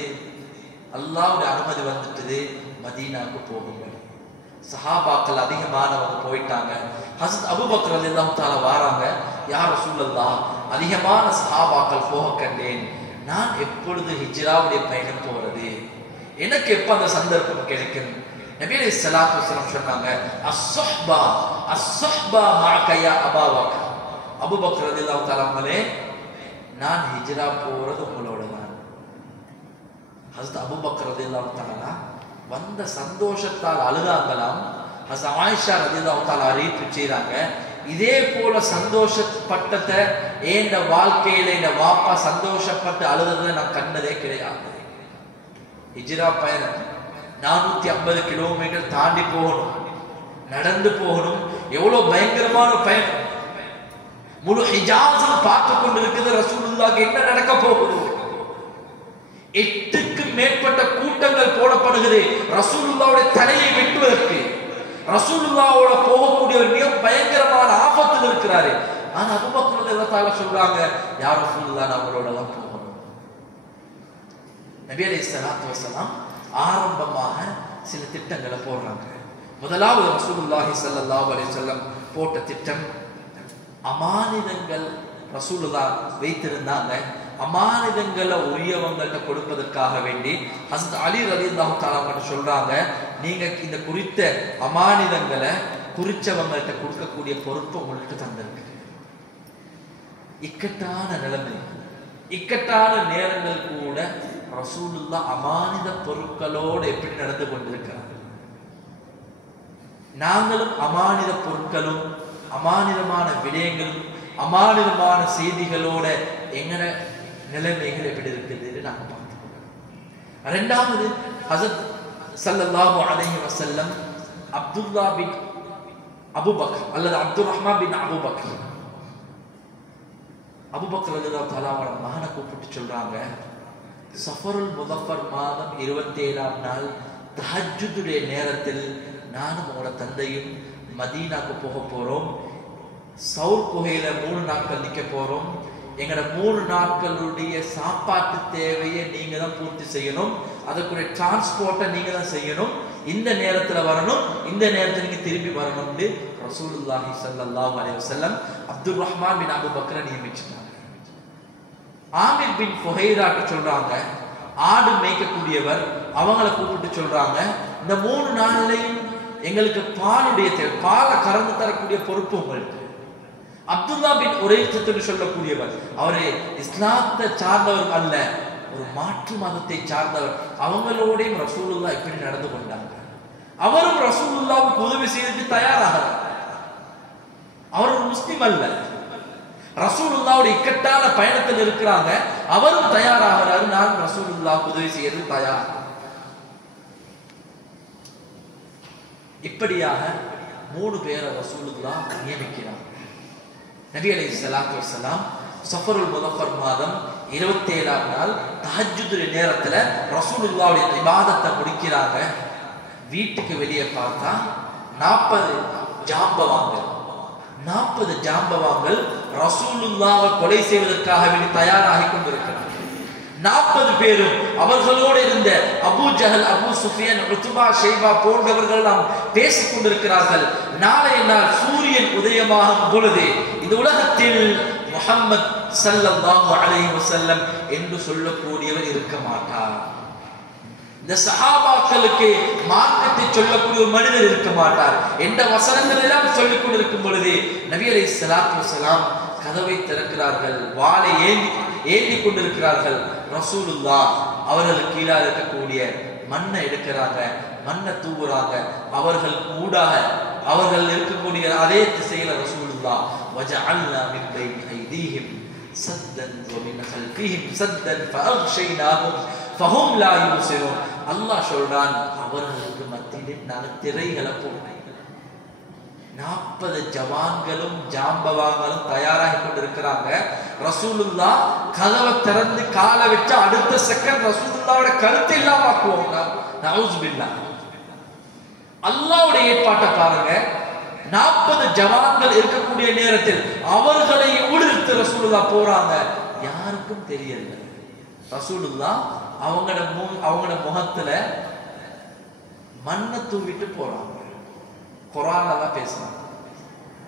மதீனாவுக்கு போகும்படி. சஹாபாக்கள் அதிகமானவங்க போயிட்டாங்க. ஹஸரத் அபூபக்கர் ரலியல்லாஹு தஆலா வராங்க, யா ரசூலல்லாஹ், அதிகமான சஹாபாக்கள் போக கண்டேன், நான் எப்பொழுது ஹிஜ்ராவுடைய பயணம் போறது, எனக்கு எப்ப அந்த சந்தர்ப்பம் கிடைக்கும்? நபி அலைஹிஸ்ஸலாத்து வஸ்ஸலாம் சொன்னாங்க, அஸ்ஸஹ்பா மஅக யா அபூபக்கர். அபூபக்கர் ரலியல்லாஹு தஆலா அவர்களே, நான் ஹிஜ்ரா போறது உங்களோட தான். ஹஸரத் அபூபக்கர் ரலியல்லாஹு தஆலா வந்த சந்தோஷத்தால் அழுதாங்களாம். ஹஸரத் ஆயிஷா ரலியல்லாஹு தஆலா அறிவிப்பு செய்றாங்க, இதே போல சந்தோஷப்பட்டதை என் வாழ்க்கையில என் வாப்பா சந்தோஷப்பட்டு அழுததை நான் கண்டதே கிடையாது. ஹிஜ்ரா பயணம் 450 கிலோமீட்டர் தாண்டி போகணும், நடந்து போகணும். எவ்வளவு பயங்கரமான பயணம்! முழு ஹிஜாஸும் பார்த்து கொண்டிருக்கிறது ரசூலுல்லாஹ்க்கு என்ன நடக்க போகுது. 8க்கு மேற்பட்ட கூட்டங்கள் போடப்படுகிறது ரசூலுல்லாஹ்வுடைய தலையை வெட்டுவதற்கு. ரசூலுல்லாஹ்வோட போகக்கூடிய ஒரு மிக பயங்கரமான ஆபத்தில் இருக்கிறாரு. ஆனா அபூபக்கர் ரலியல்லாஹு தஆலா சொல்றாங்க, யா ரசூலுல்லாஹ், நம்மளோட தான் போகணும். நபி அலைஹிஸ்ஸலாத்து வஸ்ஸலாம் ஆரம்பமாக சில திட்டங்களை போடுறாங்க. முதலாவது ரசூலுல்லாஹி ஸல்லல்லாஹு அலைஹி வஸல்லம் போட்ட திட்டம், அமானிதங்கள் ரசூலுல்லாஹ் வைத்திருந்தாங்க. அமானிதங்களை உரியவங்கள்ட்ட கொடுப்பதற்காக வேண்டி ஹஸரத் அலி ரலியல்லாஹு தஆலா மட்டும் சொல்றாங்க, நீங்க இந்த குறித்த அமானிதங்களை குறிச்சவங்கள்ட்ட கொடுக்கக்கூடிய பொறுப்பு உங்களுக்கு தந்திருக்கு. இக்கட்டான நிலைமை, இக்கட்டான நேரங்கள் கூட ரசூலுல்லாஹ் அமானித பொருட்களோடு எப்படி நடந்து கொண்டிருக்கிறார். நாங்களும் அமானித பொருட்களும் அமானிதமான விடயங்களும் அமானிதமான செய்திகளோட எங்கட நிலைமைகள் எப்படி இருக்குது நாங்க பார்த்துக்கோம். இரண்டாவது ஹஸரத் ஸல்லல்லாஹு அலைஹி வஸல்லம் அப்துல்லா பின் அபூபக்கர் அல்லது அப்துர் ரஹ்மான் பின் அபூபக்கர் ரலியல்லாஹு தஆலா அவரோட மகனை கூப்பிட்டு சொல்றாங்க, சஃபருல் முதஃபர் மாதம் 27ஆம் நாள் தஹஜ்ஜுடைய நேரத்தில் நானும் உங்களோட தந்தையும் மதீனாக்கு போக போறோம். சௌர் குகையில 3 நாட்கள் நிக்க போறோம். எங்கட 3 நாட்களுடைய சாப்பாட்டு தேவையை நீங்க தான் பூர்த்தி செய்யணும். அதுக்குரிய டிரான்ஸ்போர்ட்டை நீங்க தான் செய்யணும். இந்த நேரத்துல வரணும், இந்த நேரத்துல நீங்க திரும்பி வரணும்னு ரசூலுல்லாஹி ஸல்லல்லாஹு அலைஹி வஸல்லம் அப்துர் ரஹ்மான் பின் அபூபக்கரை நியமிச்சிட்டாங்க. ஆமிர் பின் ஃபுஹைராக்கு சொல்றாங்க, ஆடு மேய்க்கக்கூடியவர், அவங்கள கூப்பிட்டு சொல்றாங்க, இந்த 3 நாள்லையும் எங்களுக்கு பாலுடைய தேவை, பாலை கறந்து தரக்கூடிய பொறுப்பு உங்களுக்கு. அப்துல்லா பின் உரைத்து சொல்லக்கூடியவர், அவரு இஸ்லாத்தை சார்ந்தவர் அல்ல, ஒரு மாற்று மதத்தை சார்ந்தவர். அவங்களோடையும் ரசூலுல்லாஹ் இப்படி நடந்து கொண்டாங்க. அவரும் ரசூலுல்லாஹ்வுக்கு உதவி செய்யறதுக்கு தயாராகிறார். அவர் ஒரு முஸ்லிம் அல்ல, ரசூலுல்லாஹ்வுடைய இக்கட்டான பயணத்தில் இருக்கிறாங்க. அவரும் தயாராகிறாரு, நான் ரசூலுல்லாஹ்வுக்கு உதவி செய்யறது தயார். இப்படியாக 3 பேரை ரசூலுல்லாஹ் நியமிக்கிறார். நபி அலைஹிஸ்ஸலாத்து வஸ்ஸலாம் சஃபருல் முதஃபர் மாதம் 27ஆம் நாள் தஹஜ்ஜுடைய நேரத்துல ரசூலுல்லாஹ்வுடைய இபாதத்தை முடிக்கிறாங்க. வீட்டுக்கு வெளியே பார்த்தா 40 ஜாம்பவான்கள் ரசூலுல்லாஹ்வை கொலை செய்வதற்காக வேண்டி தயாராகி கொண்டிருக்கிறார்கள். 40 பேரும் அவர்களோடு இருந்த அபூ ஜஹல், அபூ சுஃபியான், உத்பா, ஷைபா போன்றவர்கள் நாம் பேசிக் கொண்டிருக்கிறார்கள். நாளைய நாள் சூரியன் உதயமாகும் பொழுது இந்த உலகத்தில் முஹம்மத் ஸல்லல்லாஹு அலைஹி வஸல்லம் என்று சொல்லக்கூடியவர் இருக்க மாட்டார். இந்த சஹாபாக்களுக்கு மார்க்கத்தை சொல்லக்கூடிய ஒரு மனிதர் இருக்க மாட்டார் என்ற வசனங்கள் எல்லாம் சொல்லிக் கொண்டிருக்கும் பொழுது நபி அலைஹிஸ்ஸலாத்து வஸ்ஸலாம் கதவை திறக்கிறார்கள். வாளை ஏந்தி கொண்டிருக்கிறார்கள். ரசூலுல்லாஹ் அவர்களுக்கு கீழாக இருக்கக்கூடிய மண்ணை எடுக்கிறாங்க, மண்ணை தூவுறாங்க. அவர்கள் கூடாக அவர்கள் இருக்கக்கூடிய அதே திசையில ரசூலுல்லாஹ் வஜஅல்னா மின் பைனி ஐதீஹிம் சத்தன் வ மின் கல்ஃபிஹிம் சத்தன் ஃபஅக்ஷைனாஹும் ஃபஹும் லா யுப்சிரூன். அல்லாஹ் சொல்றான், அவர்களுக்கு மத்தியிலே நாங்கள் திரைகளை போட்டோம். 40 ஜவான்களும் ஜாம்பவான்களும் தயாராகி கொண்டிருக்கிறாங்க. ரசூலுல்லாஹ் கதவை திறந்து காலை வச்சா அடுத்த செகண்ட் ரசூலுல்லாஹ்வோட கழுத்தை இல்லாம ஆக்குவாங்க. நஊஸ் பில்லாஹ். அல்லாஹ்வுடைய ஏற்பாட்டை பாருங்க. 40 ஜவான்கள் இருக்கக்கூடிய நேரத்தில் அவர்களை ஊடுருத்து ரசூலுல்லாஹ் போறாங்க. யாருக்கும் தெரியல. ரசூலுல்லாஹ் அவங்களோட முகத்துல மண்ணை தூவிட்டு போறாங்க. குர்ஆன்ல தான் பேசுறாங்க.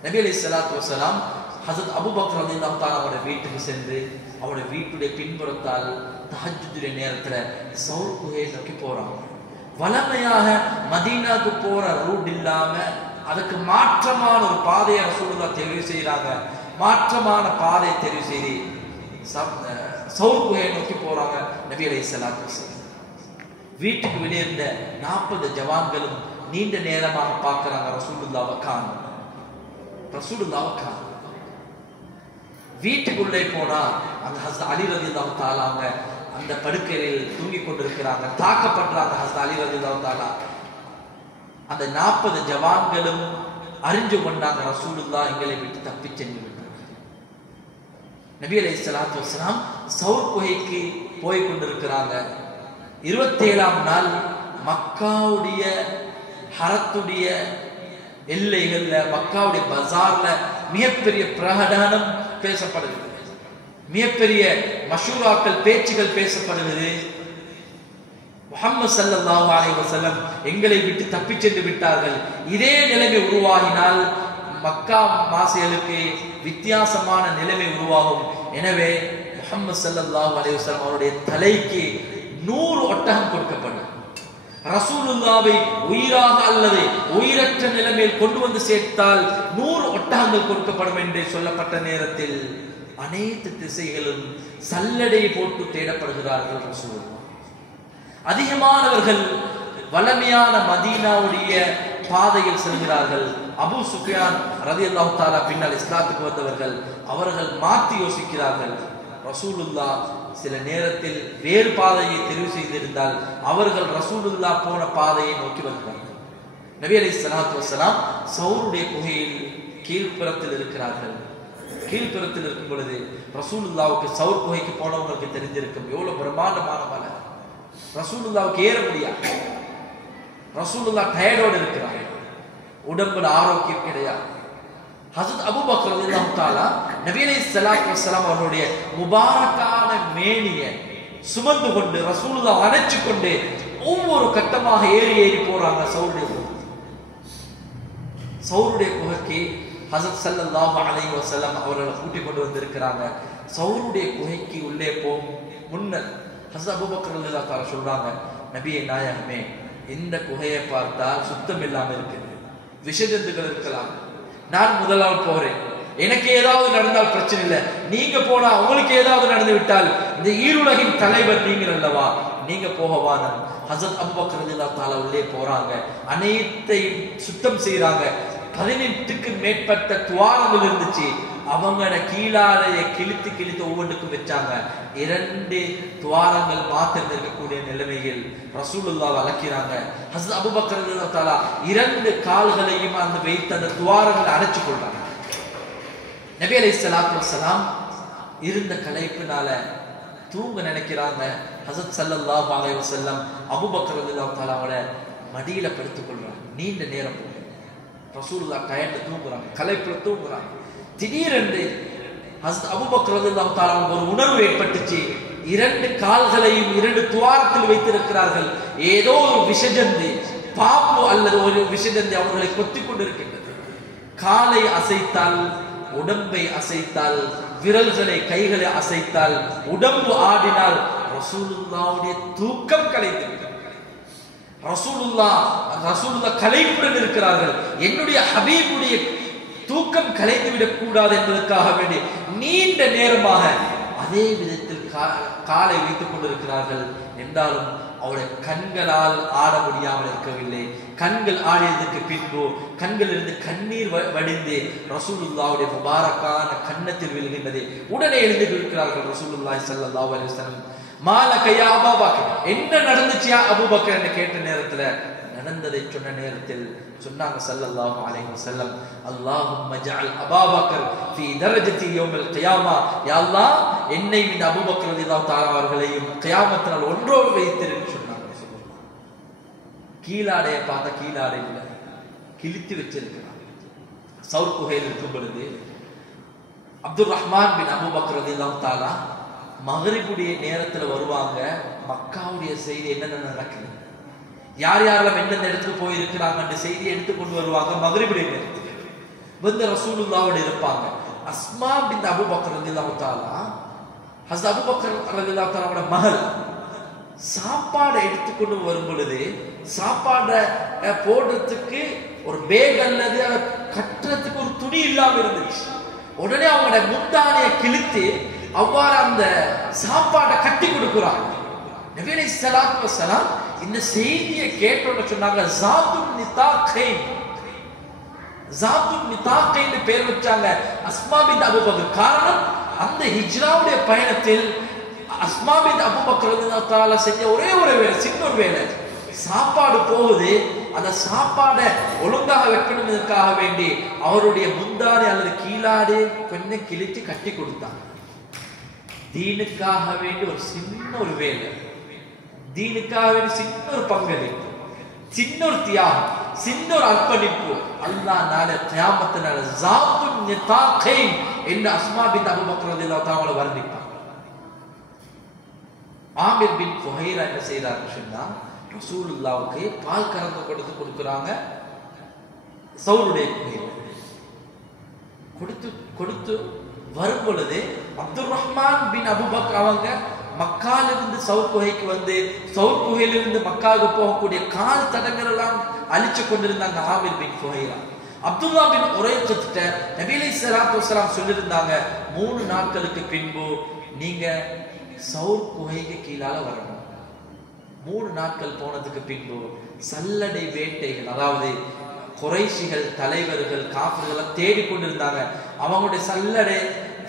நபி அலைஹிஸ்ஸலாத்து வஸ்ஸலாம் ஹஸரத் அபூபக்கர் ரலியல்லாஹு தஆலா அவருடைய வீட்டுக்கு சென்று அவருடைய வீட்டுடைய பின்புறத்தால் தஹஜ்ஜுடைய நேரத்துல சௌர் குகையை நோக்கி போறாங்க. வலமையாக மதீனாவுக்கு போற ரூட் இல்லாம அதுக்கு மாற்றமான ஒரு பாதையை ரசூலுல்லாஹ் தெரிவு செய்யறாங்க. மாற்றமான பாதையை தெரிவு செய்து சௌர் குகையை நோக்கி போறாங்க. நபி அலைஹிஸ்ஸலாத்து வஸ்ஸலாம் வீட்டுக்கு வெளியே இருந்த 40 ஜவான்களும் நீண்ட நேரமாக பார்க்கிறாங்க ரசூலுல்லாஹ்வை காணோம். வீட்டுக்குள்ளே போனா அந்த ஹஸரத் அலி ரலியல்லாஹு தஆலா அந்த படுக்கையில் தூங்கி கொண்டிருக்கிறாங்க. தாக்கப்படுறாங்க ஹஸரத் அலி ரலியல்லாஹு தஆலா. அந்த 40 ஜவான்களும் அறிஞ்சு கொண்டாங்க ரசூலுல்லாஹ் எங்களை விட்டு தப்பி சென்று விட்டார். நபி அலைஹிஸ்ஸலாத்து வஸ்ஸலாம் சௌர் குகைக்கு போய் கொண்டிருக்கிறாங்க. 27ஆம் நாள் மக்காவுடைய ஹரத்துடைய எல்லைகள்ல மக்காவுடைய பஜார்ல மிகப்பெரிய பிரகடனம் பேசப்படுகிறது. மிகப்பெரிய மஷூராக்கள் பேச்சுகள் பேசப்படுகிறது. முஹம்மது ஸல்லல்லாஹு அலைஹி வஸல்லம் எங்களை விட்டு தப்பி சென்று விட்டார்கள். இதே நிலைமை உருவாகினால் மக்கா வாசிகளுக்கு வித்தியாசமான நிலைமை உருவாகும். எனவே முஹம்மது ஸல்லல்லாஹு அலைஹி வஸல்லம் அவருடைய தலைக்கு 100 ஒட்டகம் கொடுக்கப்படும். ரசூலுல்லாவை உயிராக அல்லது உயிரற்ற நிலைமையில் கொண்டு வந்து சேர்த்தால் 100 ஒட்டகங்கள் கொடுக்கப்படும் என்று சொல்லப்பட்ட நேரத்தில் அனைத்து திசைகளும் சல்லடை போட்டு தேடப்படுகிறார்கள். ரசூலுல்லாஹ் அதிகமானவர்கள் வளமையான மதீனாவுடைய பாதையில் செல்கிறார்கள். அபூ சுஃபியான் ரலியல்லாஹு தஆலா பின்னால் இஸ்லாத்துக்கு வந்தவர்கள். அவர்கள் மாற்றி யோசிக்கிறார்கள். ரசூலுல்லாஹ் சில நேரத்தில் வேறு பாதையை தெரிவு செய்திருந்தால் அவர்கள் ரசூலுல்லாஹ் போன பாதையை நோக்கி வருகிறார்கள். நபி அலைஹிஸ்ஸலாத்து வஸலாம் சௌருடைய குகையில் கீழ்ப்புறத்தில் இருக்கிறார்கள். கீழ்ப்புறத்தில் இருக்கும் பொழுது ரசூலுல்லாஹ்வுக்கு சௌர் குகைக்கு போனவங்களுக்கு தெரிஞ்சிருக்கும் எவ்வளவு பிரம்மாண்டமான மலை. ரசூலுல்லாஹ்வுக்கு ஏற முடியாது. ரசூலுல்லாஹ் டயர்டோடு இருக்கிறார். உடம்புல ஆரோக்கியம் கிடையாது. ஹஜ்ரத் அபூபக்கர் ரலியல்லாஹு தஆலா நபி அலைஹிஸ்ஸலாத்து வஸலாம் அவருடைய முபாரக்கான மேனியை சுமந்து கொண்டு ரசூலுல்லாஹ் அணைச்சு கொண்டு ஒவ்வொரு கட்டமாக ஏறி போறாங்க சௌருடைய குகைக்கு. ஹஜ்ரத் ஸல்லல்லாஹு அலைஹி வஸல்லம் அவர்களை கூட்டிக் கொண்டு வந்திருக்கிறாங்க. சௌருடைய குகைக்கு உள்ளே போகும் முன்னர் ஹஜ்ரத் அபூபக்கர் ரலியல்லாஹு தஆலா சொல்றாங்க, நபியே நாயகமே, இந்த குகையை பார்த்தால் சுத்தம் இல்லாம இருக்குது, விஷஜந்துகள் இருக்கலாம். நான் முதலாவது போறேன், எனக்கு ஏதாவது நடந்தால் பிரச்சனை இல்லை, நீங்க போனா உங்களுக்கு ஏதாவது நடந்து விட்டால் இந்த ஈருலகின் தலைவர் நீங்கள் அல்லவா, நீங்க போகவான. ஹஜ்ரத் அபூபக்கர் ரலியல்லாஹு தஆலா உள்ளே போறாங்க. அனைத்தையும் சுத்தம் செய்யறாங்க. 18க்கு மேற்பட்ட துவாரங்கள் இருந்துச்சு. அவங்கள கீழாலைய கிழித்து ஒவ்வொன்றுக்கும் வச்சாங்க. 2 துவாரங்கள் மாத்திரம் இருக்கக்கூடிய நிலைமையில் ரசூலுல்லாஹ் அழைக்கிறாங்க. ஹஜ்ரத் அபூபக்கர் ரலியல்லாஹு தஆலா 2 கால்களையும் அந்த வைத்து அந்த துவாரங்களை அடைச்சு கொள்றாங்க. நபி அலைஹிஸ்ஸலாத்து வஸலாம் இருந்த களைப்பினால தூங்க நினைக்கிறாங்க. ஹஜ்ரத் ஸல்லல்லாஹு அலைஹி வஸல்லம் அபூபக்கர் ரலியல்லாஹு தஆலாவோட மடியில படுத்துக் கொள்றாங்க. நீண்ட நேரம் ரசூலுல்லாஹ் டயர்ட்ல தூங்குறாங்க, களைப்புல தூங்குறாங்க. திடீரென்று ஹஜ்ரத் அபூபக்கர் ரலியல்லாஹு தஆலா ஒரு உணர்வு ஏற்பட்டுச்சு. 2 கால்களையும் 2 துவாரத்தில் வைத்திருக்கிறார்கள். ஏதோ ஒரு விஷஜந்தி, பாம்பு அல்லது ஒரு விஷஜந்தி அவர்களை கொத்திக் கொண்டிருக்கின்றது. காலை அசைத்தால், உடம்பை அசைத்தால், விரல்களை கைகளை அசைத்தால், உடம்பு ஆடினால் ரசூலுல்லாஹ்வுடைய தூக்கம் கலைந்து ரசூலுல்லாஹ் களைப்புடன் இருக்கிறார்கள். என்னுடைய ஹபீபுடைய தூக்கம் கலைந்து விடக் கூடாது என்பதற்காக வேண்டி நீண்ட நேரமாக அதே விதத்தில் காலை வைத்துக் கொண்டிருக்கிறார்கள். என்றாலும் அவருடைய கண்களால் ஆட முடியாமல் இருக்கவில்லை. கண்கள் ஆடியதற்கு பின்பு கண்களிலிருந்து கண்ணீர் வடிந்து ரசூலுல்லாஹ்வுடைய முபாரக்கான கன்னத்தில் விழுகின்றது. உடனே எழுந்து இருக்கிறார்கள் ரசூலுல்லாஹி ஸல்லல்லாஹு அலைஹி வஸல்லம். மாலக யா அபூபக்கர், என்ன நடந்துச்சியா அபூபக்கர் என்று கேட்ட நேரத்தில் நடந்ததை சொன்ன நேரத்தில் சொன்னாங்க ஸல்லல்லாஹு அலைஹி வஸல்லம், அல்லாஹும்ம ஜஅல் அபூபக்கர் ஃபீ தரஜதி யௌமில் கியாமா, யா அல்லாஹ் என்னை இந்த அபூபக்கர் ரலியல்லாஹு தஆலா அவர்களையும் கியாமத் நாள் ஒன்றோடு வைத்திரு என்று சொன்னாங்க. கீழாடைய பார்த்த கீழாடை இல்லை, கிழித்து வச்சிருக்கிறாங்க. சௌர் குகையில் இருக்கும் பொழுது அப்துல் ரஹ்மான் பின் அபூபக்கர் ரலியல்லாஹு தஆலா மகரிபுடைய நேரத்துல வருவாங்க. மக்காவுடைய செய்தி என்னென்ன நடக்குது, யார் யாரெல்லாம் எந்தெந்த இடத்துக்கு போயிருக்கிறாங்க செய்தியை எடுத்து கொண்டு வருவாங்க. மகரிபுடைய நேரத்தில் வந்து ரசூலுல்லாஹ்வோடு இருப்பாங்க. அஸ்மா பின் அபூபக்கர் ரலியல்லாஹு தஆலா, ஹஜ்ரத் அபூபக்கர் ரலியல்லாஹு தஆலாவோட மகள், சாப்பாடை எடுத்துக்கொண்டு வரும் பொழுது சாப்பாடை போடுறதுக்கு ஒரு பேக் அல்லது கட்டுறதுக்கு ஒரு துணி இல்லாம இருந்துச்சு. உடனே அவங்களோட முந்தானையை கிழித்து அவ்வாறு அந்த சாப்பாடை கட்டி கொடுக்குறாங்க. நபி அலைஹிஸ்ஸலாத்து வஸலாம் இந்த செய்தியை கேட்டோன்னு சொன்னாங்க, ஜாத்துன் நிதாக்கைன்னு பேர் வச்சாங்க அஸ்மா பின் அபூபக்கர். காரணம், அந்த ஹிஜ்ராவுடைய பயணத்தில் அஸ்மா பின் அபூபக்கர் ரலியல்லாஹு தஆலா செஞ்ச ஒரே ஒரு வேலை, சின்ன ஒரு வேலை, சாப்பாடு போகுது, அந்த சாப்பாடை ஒழுங்காக வைக்கணும்ன்றதுக்காக வேண்டி அவருடைய முந்தானை அல்லது கீழாடி கொஞ்சம் கிழித்து கட்டி கொடுத்தாங்க. தீனுக்காக வேண்டி ஒரு சின்ன ஒரு வேலை, தீனுக்காக வேண்டி சின்ன ஒரு பங்களிப்பு, சின்ன ஒரு தியாகம், சின்ன ஒரு அர்ப்பணிப்பு. அல்லாஹ் நாள கியாமத்தினால ஜாத்துன் நிதாக்கைன் என்று அஸ்மா பின் அபூபக்கர் ரலியல்லாஹு தஆலா வர்ணிப்பாங்க. ஆமிர் பின் ஃபுஹைரா என்ன செய்யறாருன்னு சொன்னா, ரசூலுல்லாஹ்வுக்கு பால் கறந்து கொடுக்குறாங்க. சௌருடைய கொடுத்து வரும் பொழுது அப்துல் ரஹ்மான் பின் அபூபக்கர் அவங்க மக்காலிருந்து சௌர் குகைக்கு வந்து சௌர் குகையிலிருந்து மக்காவுக்கு போகக்கூடிய கால் தடங்கள் எல்லாம் அழிச்சு கொண்டிருந்தாங்க. ஆமிர் பின் ஃபுஹைரா அப்துல்லா பின் உரைக்கிட்ட நபி அலைஹிஸ்ஸலாத்து வஸலாம் சொல்லியிருந்தாங்க, 3 நாட்களுக்கு பின்பு நீங்க சௌர் குகைக்கு கீழால வரணும். 3 நாட்கள் போனதுக்கு பின்பு சல்லடை வேட்டைகள், அதாவது குறைஷிகள் தலைவர்கள் காஃபிர்கள் தேடிக்கொண்டிருந்தாங்க. அவங்களுடைய சல்லடை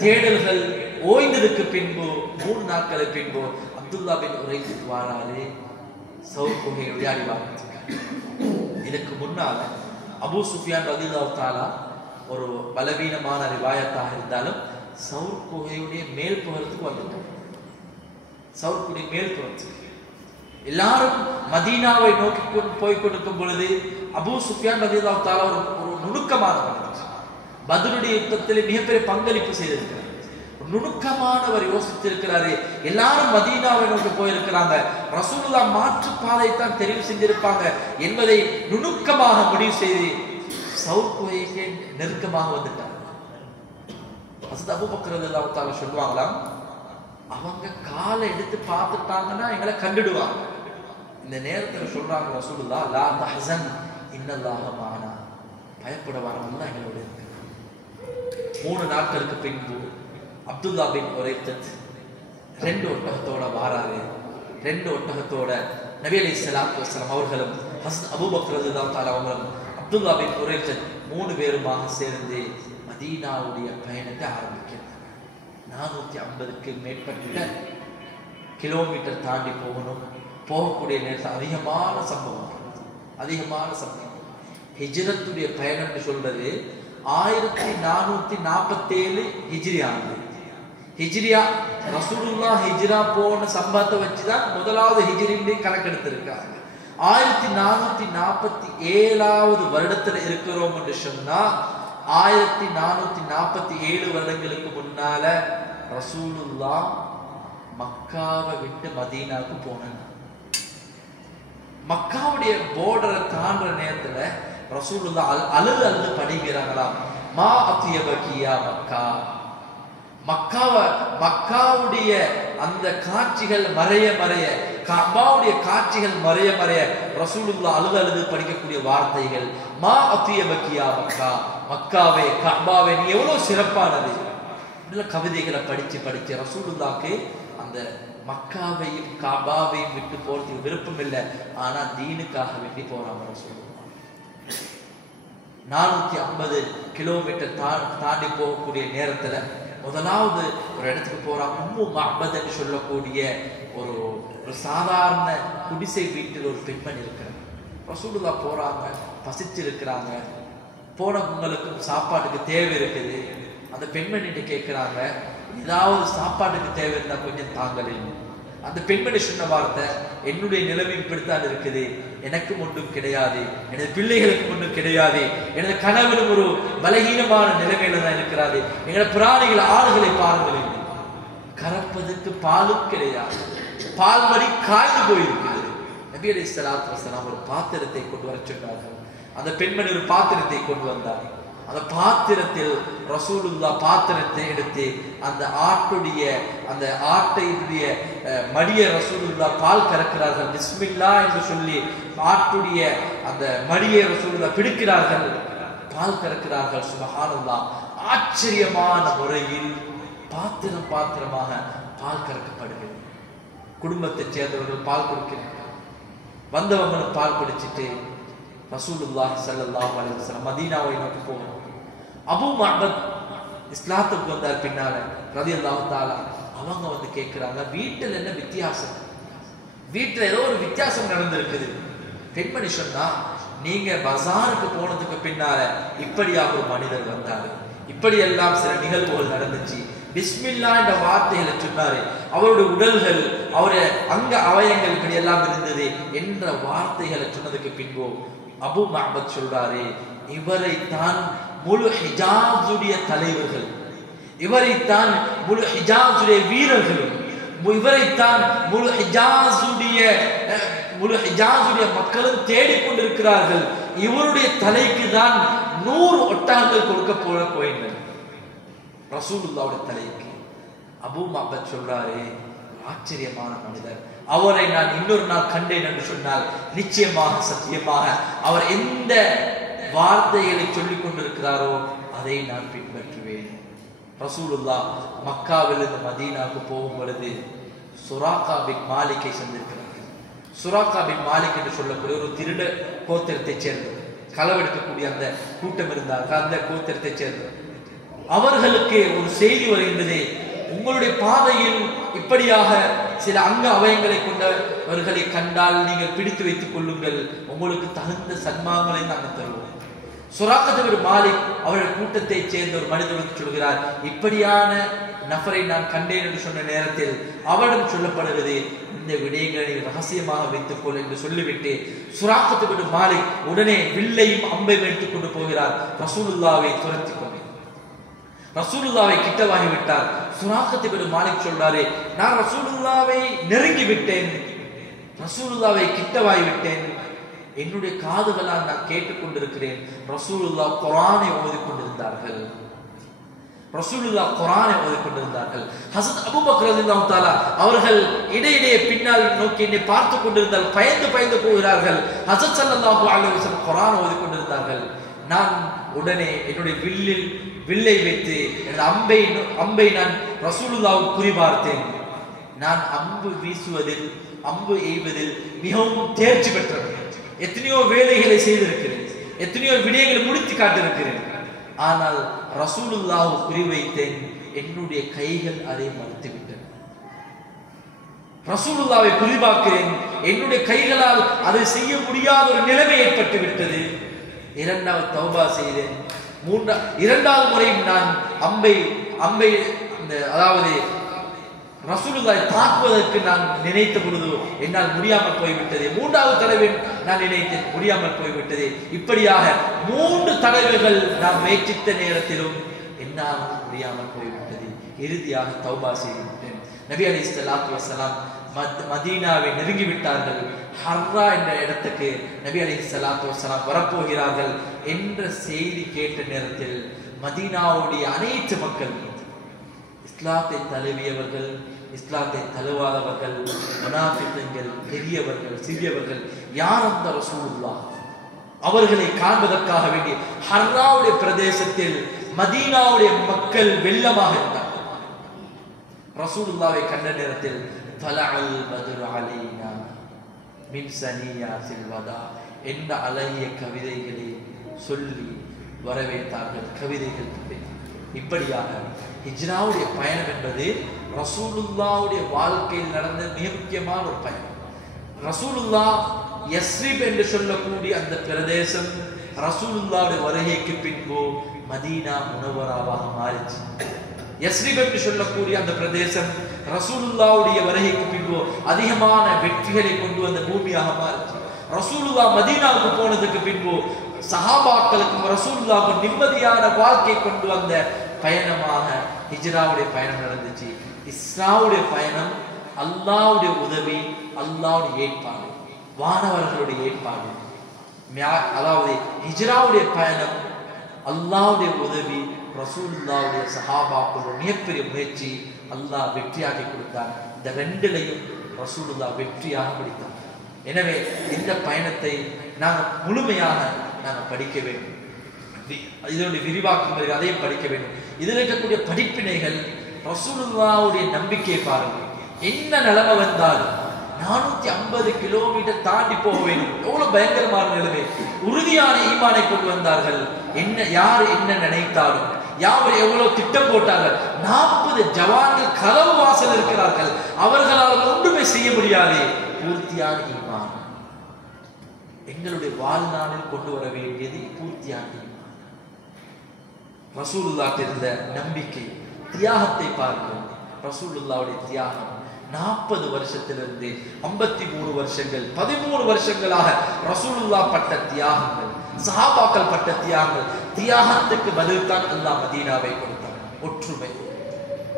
தேடல்கள் ஓய்ந்ததுக்கு பின்பு 3 நாட்களுக்கு பின்பு அப்துல்லா பின் உரைக்கு வாராரு சௌர் குகையுடைய அடிவாரத்துக்கு. இதுக்கு முன்னால அபூ சுஃபியான் ரலியல்லாஹு தஆலா ஒரு பலவீனமான ரிவாயத்தாக இருந்தாலும் சௌர் குகையுடைய மேல் புறத்துக்கு வந்துட்டாங்க. சௌர் குகை மேல் புறத்துக்கு எல்லாரும் மதீனாவை நோக்கி போய் கொண்டிருக்கும் பொழுது அபூ சுஃபியான் ரலியல்லாஹு தஆலா ஒரு நுணுக்கமானவர், பத்ருடைய யுத்தத்தில் மிகப்பெரிய பங்களிப்பு செய்திருக்கிறார். நுணுக்கமானவர் யோசித்திருக்கிறாரு. எல்லாரும் மதீனாவை நோக்கி போயிருக்கிறாங்க, ரசூலுல்லாஹ் மாற்று பாதையை தான் தெரிவு செஞ்சிருப்பாங்க என்பதை நுணுக்கமாக முடிவு செய்து சௌர் குகைக்கு நெருக்கமாக வந்துட்டாங்க. ஹஸரத் அபூபக்கர் ரலியல்லாஹு தஆலா சொல்லுவாங்களாம், அவங்க காலை எடுத்து பார்த்துட்டாங்கன்னா எங்களை கண்டுடுவாங்க. இந்த நேரத்தில் சொல்றாங்க ரசூலுல்லாஹ், லா தஹஸன் இன்னல்லாஹ மஅனா, பயப்பட வரவங்க எங்களோட இருக்கு. 3 நாட்களுக்கு பின்பு அப்துல்லா பின் உரைத்தத் 2 ஒட்டகத்தோட வாராரு. 2 ஒட்டகத்தோட நபி அலைஹிஸ்ஸலாத்து வஸலாம் அவர்களும் ஹஸரத் அபூபக்கர் ரலியல்லாஹு தஆலா அவர்களும் அப்துல்லா பின் உரைத்தத் 3 பேருமாக சேர்ந்து மதீனாவுடைய பயணத்தை ஆரம்பிக்கிறார். 450க்கு மேற்பட்ட கிலோமீட்டர் தாண்டி போகணும். போகக்கூடிய நேரத்தில் அதிகமான சம்பவம். ஹிஜ்ரத்துடைய பயணம் சொல்றது 1447 ஹிஜ்ரி ஆண்டு. ஹிஜ்ரியா ரசூலுல்லாஹ் ஹிஜ்ரா போன சம்பவத்தை வச்சுதான் முதலாவது ஹிஜ்ரின்னு கணக்கெடுத்திருக்காங்க. 1447வது வருடத்துல இருக்கிறோம் என்று சொன்னா 1447 வருடங்களுக்கு முன்னால ரசூலுல்லாஹ் மக்காவை விட்டு மதீனாவுக்கு போனாங்க. மக்காவுடைய போர்டரை தாண்டுற நேரத்துல ரசூலுல்லாஹ் அழுது படிக்கிறாங்களாம், மா அத்தியபகியா மக்கா. மக்காவுடைய அந்த காட்சிகள் மறைய கஅபாவுடைய காட்சிகள் மறைய ரசூலுல்லாஹ் அழுது படிக்கக்கூடிய வார்த்தைகள், மா அத்தியபகியா மக்கா, மக்காவே கஅபாவே நீ எவ்வளவு சிறப்பானது. இதுல கவிதைகளை படிச்சு ரசூலுல்லாஹ்க்கு அந்த மக்காவையும் கஅபாவையும் விட்டு போறதுக்கு விருப்பம் இல்லை. ஆனா தீனுக்காக வேண்டி போறாங்க ரசூலுல்லாஹ். 450 கிலோமீட்டர் தாண்டி போகக்கூடிய நேரத்துல முதலாவது ஒரு இடத்துக்கு போறாங்க. உம்மு மஅபத் என்று சொல்லக்கூடிய ஒரு சாதாரண குடிசை வீட்டில் ஒரு பெண்மணி இருக்கிறாங்க. ரசூலுல்லாஹ் போறாங்க, பசிச்சு இருக்கிறாங்க. போனவங்களுக்கும் சாப்பாட்டுக்கு தேவை இருக்குது. அந்த பெண்மணிகிட்ட கேட்கிறாங்க, ஏதாவது சாப்பாட்டுக்கு தேவை இருந்தா கொஞ்சம் தாங்களேன். அந்த பெண்மணி சொன்ன வார்த்தை, என்னுடைய நிலைமை இப்படித்தான் இருக்குது, எனக்கும் ஒன்றும் கிடையாது, எனது பிள்ளைகளுக்கும் ஒன்றும் கிடையாது, எனது கணவனும் ஒரு பலகீனமான நிலைமையில தான் இருக்கிறாரு, எங்களோட பிராணிகள் ஆடுகளை பாருங்களேன், கறப்பதற்கு பாலும் கிடையாது, பால் மடி காய்ந்து போயிருக்கிறது. நபி அலைஹிஸ்ஸலாத்து வஸலாம் ஒரு பாத்திரத்தை கொண்டு வர சொன்னார்கள். அந்த பெண்மணி ஒரு பாத்திரத்தை கொண்டு வந்தார். அந்த பாத்திரத்தில் ரசூலுல்லாஹ் பாத்திரத்தை எடுத்து அந்த ஆட்டையுடைய மடிய ரசூலுல்லாஹ் பால் கறக்கிறார்கள். பிஸ்மில்லா என்று சொல்லி ஆட்டுடைய அந்த மடியை ரசூலுல்லாஹ் பிடிக்கிறார்கள், பால் கறக்கிறார்கள். சுப்ஹானல்லாஹ், ஆச்சரியமான முறையில் பாத்திரமாக பால் கறக்கப்படுகிறது. குடும்பத்தை சேர்ந்தவர்கள் பால் கொடுக்கிறார்கள். வந்தவங்களும் பால் குடிச்சிட்டு ரசூலுல்லாஹி ஸல்லல்லாஹு அலைஹி வஸல்லம் மதீனாவை நோக்கி போகிறார். அபூ மஅபத் இஸ்லாத்துக்கு வந்தார் பின்னால ரலியல்லாஹு தஆலா. அவங்க வந்து கேட்கிறாங்க, வீட்டில் என்ன வித்தியாசம், வீட்டில் ஏதோ ஒரு வித்தியாசம் நடந்திருக்குது. பெண்மணி சொன்னா, நீங்க பஜாருக்கு போனதுக்கு பின்னால இப்படியாக ஒரு மனிதர் வந்தாரு, இப்படியெல்லாம் சில நிகழ்வுகள் நடந்துச்சு, பிஸ்மில்லா என்ற வார்த்தைகளை சொன்னாரு, அவருடைய உடல்கள் அவருடைய அங்க அவயங்கள் இப்படி எல்லாம் இருந்தது என்ற வார்த்தைகளை சொன்னதுக்கு பின்பு அபூ மஅபத் சொல்றாரு, இவரைத்தான் முழு ஹிஜாஸுடைய தலைவர்கள், இவரைத்தான் முழு ஹிஜாஸுடைய வீரர்களும், இவரைத்தான் முழு ஹிஜாஸுடைய மக்களும் தேடிக்கொண்டிருக்கிறார்கள். இவருடைய தலைக்கு தான் 100 ஒட்டகங்கள் கொடுக்க போயினர் ரசூலுல்லாஹ்வுடைய தலைக்கு. அபூ மஅபத் சொல்றாரு, ஆச்சரியமான மனிதர், அவரை நான் இன்னொரு நாள் கண்டேன் என்று சொன்னால் நிச்சயமாக சத்தியமாக அவர் எந்த வார்த்தைகளை சொல்லிக் கொண்டிருக்கிறாரோ அதை நான் பின்பற்றுவேன். ரசூலுல்லாஹ் மக்காவிலிருந்து மதீனாவுக்கு போகும் பொழுது சுராகா பின் மாலிக்கை சந்திருக்கிறார்கள். சுராகா பின் மாலிக் என்று சொல்லக்கூடிய ஒரு திருட கோத்திரத்தை சேர்ந்தவர். களவெடுக்கக்கூடிய அந்த கூட்டம் இருந்தார்கள், அந்த கோத்திரத்தை சேர்ந்தவர். அவர்களுக்கு ஒரு செய்தி வருகின்றது, உங்களுடைய பாதையில் இப்படியாக சில அங்க அவயங்களை கொண்டவர்களை கண்டால் நீங்கள் பிடித்து வைத்துக் கொள்ளுங்கள், உங்களுக்கு தகுந்த சன்மானங்களை நாங்கள் தருவோம். சுராக்கத் பின் மாலிக் அவர்கள் கூட்டத்தை சேர்ந்த ஒரு மனிதனுக்கு சொல்கிறார், இப்படியான நபரை நான் கண்டேன் என்று சொன்ன நேரத்தில் அவரிடம் சொல்லப்படுகிறது, இந்த விடயங்களை ரகசியமாக வைத்துக் கொள் என்று சொல்லிவிட்டு சுராக்கத் பின் மாலிக் உடனே வில்லையும் அம்பையும் எடுத்துக் கொண்டு போகிறார். ரசூலுல்லாவை துரத்தி கொண்டு ரசூலுல்லாவை கிட்டவாகி விட்டார். சுராக்கத் பின் மாலிக் சொல்றாரு, நான் ரசூலுல்லாவை நெருங்கி விட்டேன், ரசூலுல்லாவை கிட்டவாகி விட்டேன், என்னுடைய காதுகளால் நான் கேட்டுக்கொண்டிருக்கிறேன் ரசூலுல்லா குர்ஆனை ஓதிக்கொண்டிருந்தார்கள். ரசூலுல்லாஹ் குர்ஆனை ஓதிக்கொண்டிருந்தார்கள். ஹஸரத் அபூபக்கர் ரலியல்லாஹு தஆலா அவர்கள் இடையிடையே பின்னால் நோக்கி என்னை பார்த்து கொண்டிருந்தால் பயந்து போகிறார்கள். ஹஸரத் ஸல்லல்லாஹு அலைஹி வஸல்லம் குர்ஆன் ஓதிக்கொண்டிருந்தார்கள். நான் உடனே என்னுடைய வில்லை வைத்து எனது அம்பை நான் ரசூலுல்லாஹ்வுக்கு குறிபார்த்தேன். நான் அம்பு வீசுவதில் அம்பு எய்வதில் மிகவும் தேர்ச்சி பெற்றவன். எத்தனையோ வேலைகளை செய்திருக்கிறேன், எத்தனையோ விடயங்களை முடித்து காட்டிருக்கிறேன். ஆனால் ரசூலுல்லாஹ் குறிவைத்தேன், என்னுடைய கைகள் அதை மறுத்துவிட்டன. ரசூலுல்லாஹ்வை குறிபார்க்கிறேன், என்னுடைய கைகளால் அதை செய்ய முடியாத ஒரு நிலைமை ஏற்பட்டு விட்டது. இரண்டாவது தௌபா செய்தேன். இரண்டாவது முறையும் நான் அம்பை அதாவது ரசூலுல்லாஹை தாக்குவதற்கு நான் நினைத்த பொழுது என்னால் முடியாமல் போய்விட்டது. மூன்றாவது தடவை நான் நினைத்தேன், முடியாமல் போய்விட்டது. இப்படியாக 3 தடவைகள் நான் முயற்சித்த நேரத்திலும் என்னால் முடியாமல் போய்விட்டது. இறுதியாக தௌபா செய்துவிட்டேன். நபி அலைஹிஸ்ஸலாத்து வஸலாம் மதீனாவை நெருங்கிவிட்டார்கள். ஹர்ரா என்ற இடத்துக்கு நபி அலைஹிஸ்ஸலாத்து வஸலாம் வரப்போகிறார்கள் என்ற செய்தி கேட்ட நேரத்தில் மதீனாவுடைய அனைத்து மக்கள், இஸ்லாத்தை தழுவியவர்கள், இஸ்லாத்தை தழுவாதவர்கள், முனாஃபிக்குகள், பெரியவர்கள், சிறியவர்கள், யார் அந்த ரசூலுல்லாஹ் அவர்களை காண்பதற்காக வேண்டி ஹர்ராவுடைய பிரதேசத்தில் மதீனாவுடைய மக்கள் வெள்ளமாக இருந்தார்கள். ரசூலுல்லாஹ்வை கண்ட நேரத்தில் தலஅல் பத்ரு அலைனா மின் சனியாத்தில் வதா என்ற அழகிய கவிதைகளை சொல்லி வரவேற்றார்கள். கவிதைகள் இப்படியாக ஹிஜ்ராவுடைய பயணம் என்பது ரசூலுல்லாஹ்வுடைய வாழ்க்கையில் நடந்த மிக முக்கியமான ஒரு பயணம். ரசூலுல்லாஹ் யஸ்ரிப் என்று சொல்லக்கூடிய அந்த பிரதேசம் ரசூலுல்லாஹ்வுடைய வருகைக்கு பின்பு மதீனா முனவராவாக மாறிச்சு. யஸ்ரிப் என்று சொல்லக்கூடிய அந்த பிரதேசம் ரசூலுல்லாஹ்வுடைய வருகைக்கு பின்பு அதிகமான வெற்றிகளை கொண்டு வந்த பூமியாக மாறிச்சு. ரசூலுல்லாஹ் மதீனாவுக்கு போனதுக்கு பின்பு சஹாபாக்களுக்கும் ரசூலுல்லாஹ்வுக்கும் நிம்மதியான வாழ்க்கை கொண்டு வந்த பயணமாக ஹிஜ்ராவுடைய பயணம் நடந்துச்சு. இஸ்ராவுடைய பயணம் அல்லாஹ்வுடைய உதவி, அல்லாஹ்வுடைய ஏற்பாடு, வானவர்களுடைய ஏற்பாடு. அதாவது ஹிஜ்ராவுடைய பயணம் அல்லாஹ்வுடைய உதவி, ரசூலுல்லாஹ்வுடைய சஹாபாக்களுடைய மிகப்பெரிய முயற்சி, அல்லாஹ் வெற்றியாக்கி கொடுத்தார். இந்த ரெண்டிலையும் ரசூலுல்லாஹ் வெற்றியாக முடித்தார். எனவே இந்த பயணத்தை நாங்கள் முழுமையாக நாங்கள் படிக்க வேண்டும். இதனுடைய விரிவாக்கம் அதையும் படிக்க வேண்டும். இதில் இருக்கக்கூடிய படிப்பினைகள், ரசூலுல்லாஹ்வுடைய நம்பிக்கை பாருங்கள். என்ன நிலைமை வந்தாலும் 450 கிலோமீட்டர் தாண்டி போக வேண்டும். எவ்வளவு பயங்கரமான நிலைமை. உறுதியான ஈமானை கொண்டு வந்தார்கள். யார் என்ன நினைத்தாலும், யார் எவ்வளவு திட்டம் போட்டார்கள். 40 ஜவான்கள் கதவு வாசல் இருக்கிறார்கள், அவர்களால் ஒன்றுமே செய்ய முடியாது. பூர்த்தியான ஈமான் எங்களுடைய வாழ்நாளில் கொண்டு வர வேண்டியது பூர்த்தியான ஈமான். ரசூலுல்லாஹ் இருந்த நம்பிக்கை, தியாகத்தை பாருங்கள். ரசூலுல்லாஹ்வுடைய தியாகம் 40 வருஷத்திலிருந்து 53 வருஷங்கள், 13 வருஷங்களாக ரசூலுல்லாஹ் பட்ட தியாகங்கள், சஹாபாக்கள் பட்ட தியாகங்கள். தியாகத்துக்கு பதில் தான் அல்லாஹ் மதீனாவை கொடுத்தார்.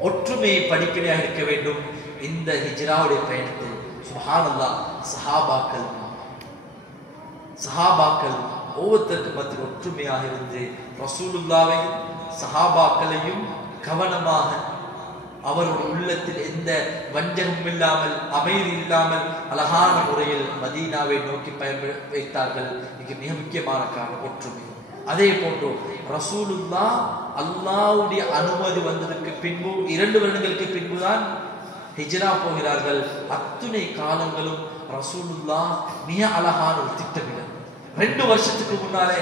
ஒற்றுமை படிப்பினையாக இருக்க வேண்டும். இந்த ஹிஜ்ராவுடைய பயணத்தில் சுப்ஹானல்லாஹ் சஹாபாக்கள் ஒவ்வொருத்தருக்கு மத்தியில் ஒற்றுமையாக இருந்து ரசூலுல்லாஹ்வையும் சஹாபாக்களையும் கவனமாக அவருடைய உள்ளத்தில் எந்த வஞ்சகம் இல்லாமல், அமைதி இல்லாமல் அழகான முறையில் மதீனாவை நோக்கி வைத்தார்கள். இது மிக முக்கியமான காரணம் ஒற்றுமை. அதே போன்று ரசூலுல்லாஹ் அல்லாஹ்வுடைய அனுமதி வந்ததற்கு பின்பு 2 வருடங்களுக்கு பின்புதான் ஹிஜ்ரா போகிறார்கள். அத்துணை காலங்களும் ரசூலுல்லாஹ் மிக அழகான ஒரு திட்டமிடல். 2 வருஷத்துக்கு முன்னாலே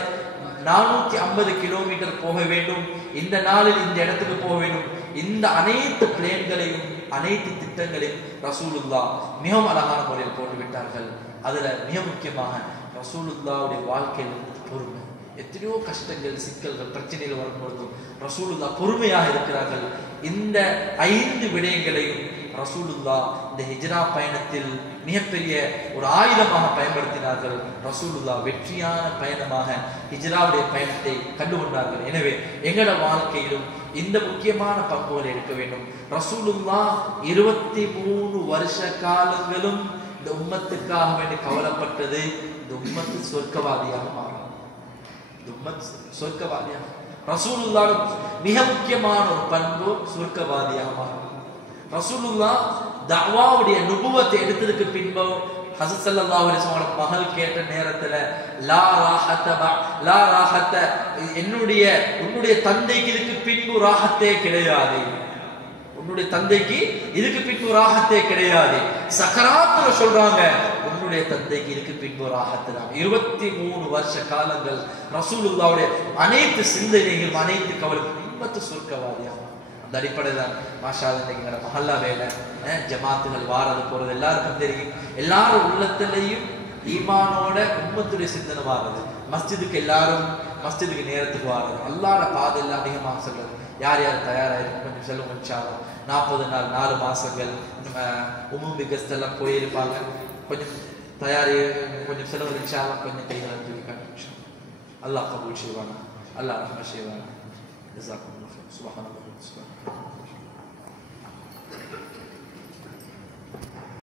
450 கிலோமீட்டர் போக வேண்டும், இந்த நாளில் இந்த இடத்துக்கு போக வேண்டும். இந்த அனைத்து பிளேன்களையும் அனைத்து திட்டங்களையும் ரசூலுல்லாஹ் மிகவும் அழகான முறையில் போட்டு விட்டார்கள். அதுல மிக முக்கியமாக ரசூலுல்லாஹ்வுடைய வாழ்க்கையில் பொறுமை. எத்தனையோ கஷ்டங்கள், சிக்கல்கள், பிரச்சனைகள் வரும்பொழுதும் ரசூலுல்லாஹ் பொறுமையாக இருக்கிறார்கள். இந்த 5 விடயங்களையும் ரசூலுல்லாஹ் இந்த ஹிஜ்ரா பயணத்தில் மிகப்பெரிய ஒரு ஆயுதமாக பயன்படுத்தினார்கள். ரசூலுல்லாஹ் வெற்றியான பயணமாக ஹிஜ்ராவுடைய பயணத்தை கண்டுகொண்டார்கள். எனவே எங்களோட வாழ்க்கையிலும் இந்த முக்கியமான பங்குகளை எடுக்க வேண்டும். ரசூலுல்லாஹ் 23 வருஷ காலங்களும் இந்த உம்மத்துக்காக வேண்டி கவலைப்பட்டது. இந்த உம்மத்து சொர்க்கவாதியாக மாறும். இந்த உம்மத் சொர்க்கவாதியாக, ரசூலுல்லாஹ் மிக முக்கியமான ஒரு பண்பு சொர்க்கவாதியாக மாறும். ரசூலுல்லாஹ் தஅவாவுடைய நுபுவத்தை எடுத்ததுக்கு பின்பு ஹஸரத் ஸல்லல்லாஹு அலைஹி வஸல்லம் மகள் கேட்ட நேரத்துல லா ராஹத்த உன்னுடைய தந்தைக்கு இதுக்கு பின்பு ராஹத்தே கிடையாது, உன்னுடைய தந்தைக்கு இதுக்கு பின்பு ராஹத்தே கிடையாது. சக்கராத்துல சொல்றாங்க உன்னுடைய தந்தைக்கு இதுக்கு பின்பு ராஹத்து தான். 23 வருஷ காலங்கள் ரசூலுல்லாஹ்வுடைய அனைத்து சிந்தனைகள், அனைத்து கவலைகளும் உம்மத்து சொர்க்கவாதியாக. அந்த அடிப்படையில் தான் மாஷா அல்லாஹ் இன்னைக்கு மஹல்லா வேலை, ஜமாத்துகள் வாரது போறது எல்லாருக்கும் தெரியும். எல்லாரும் உள்ளத்திலையும் ஈமானோட உம்மத்துடைய சிந்தனை வாரது. மஸ்ஜிதுக்கு எல்லாரும் மஸ்ஜிதுக்கு நேரத்துக்கு வாரது, அல்லாஹ்வோட பாதை எல்லாம் அதிகமாக சொல்றது. யார் யார் தயாராக கொஞ்சம் சொல்லுங்க. இன்ஷா அல்லாஹ் 40 நாள் 4 மாசங்கள் உமுமி கஸ்ட் எல்லாம் போயிருப்பாங்க. கொஞ்சம் தயாரி கொஞ்சம் செலவு இன்ஷா அல்லாஹ் கொஞ்சம் கைகளை தூக்கிக்காங்க. அல்லாஹ் கபூல் செய்வானா, அல்லாஹ் ரஹ்மத் செய்வானா. ஜஸாக்குமுல்லாஹ். சுப்ஹானல்லாஹ்.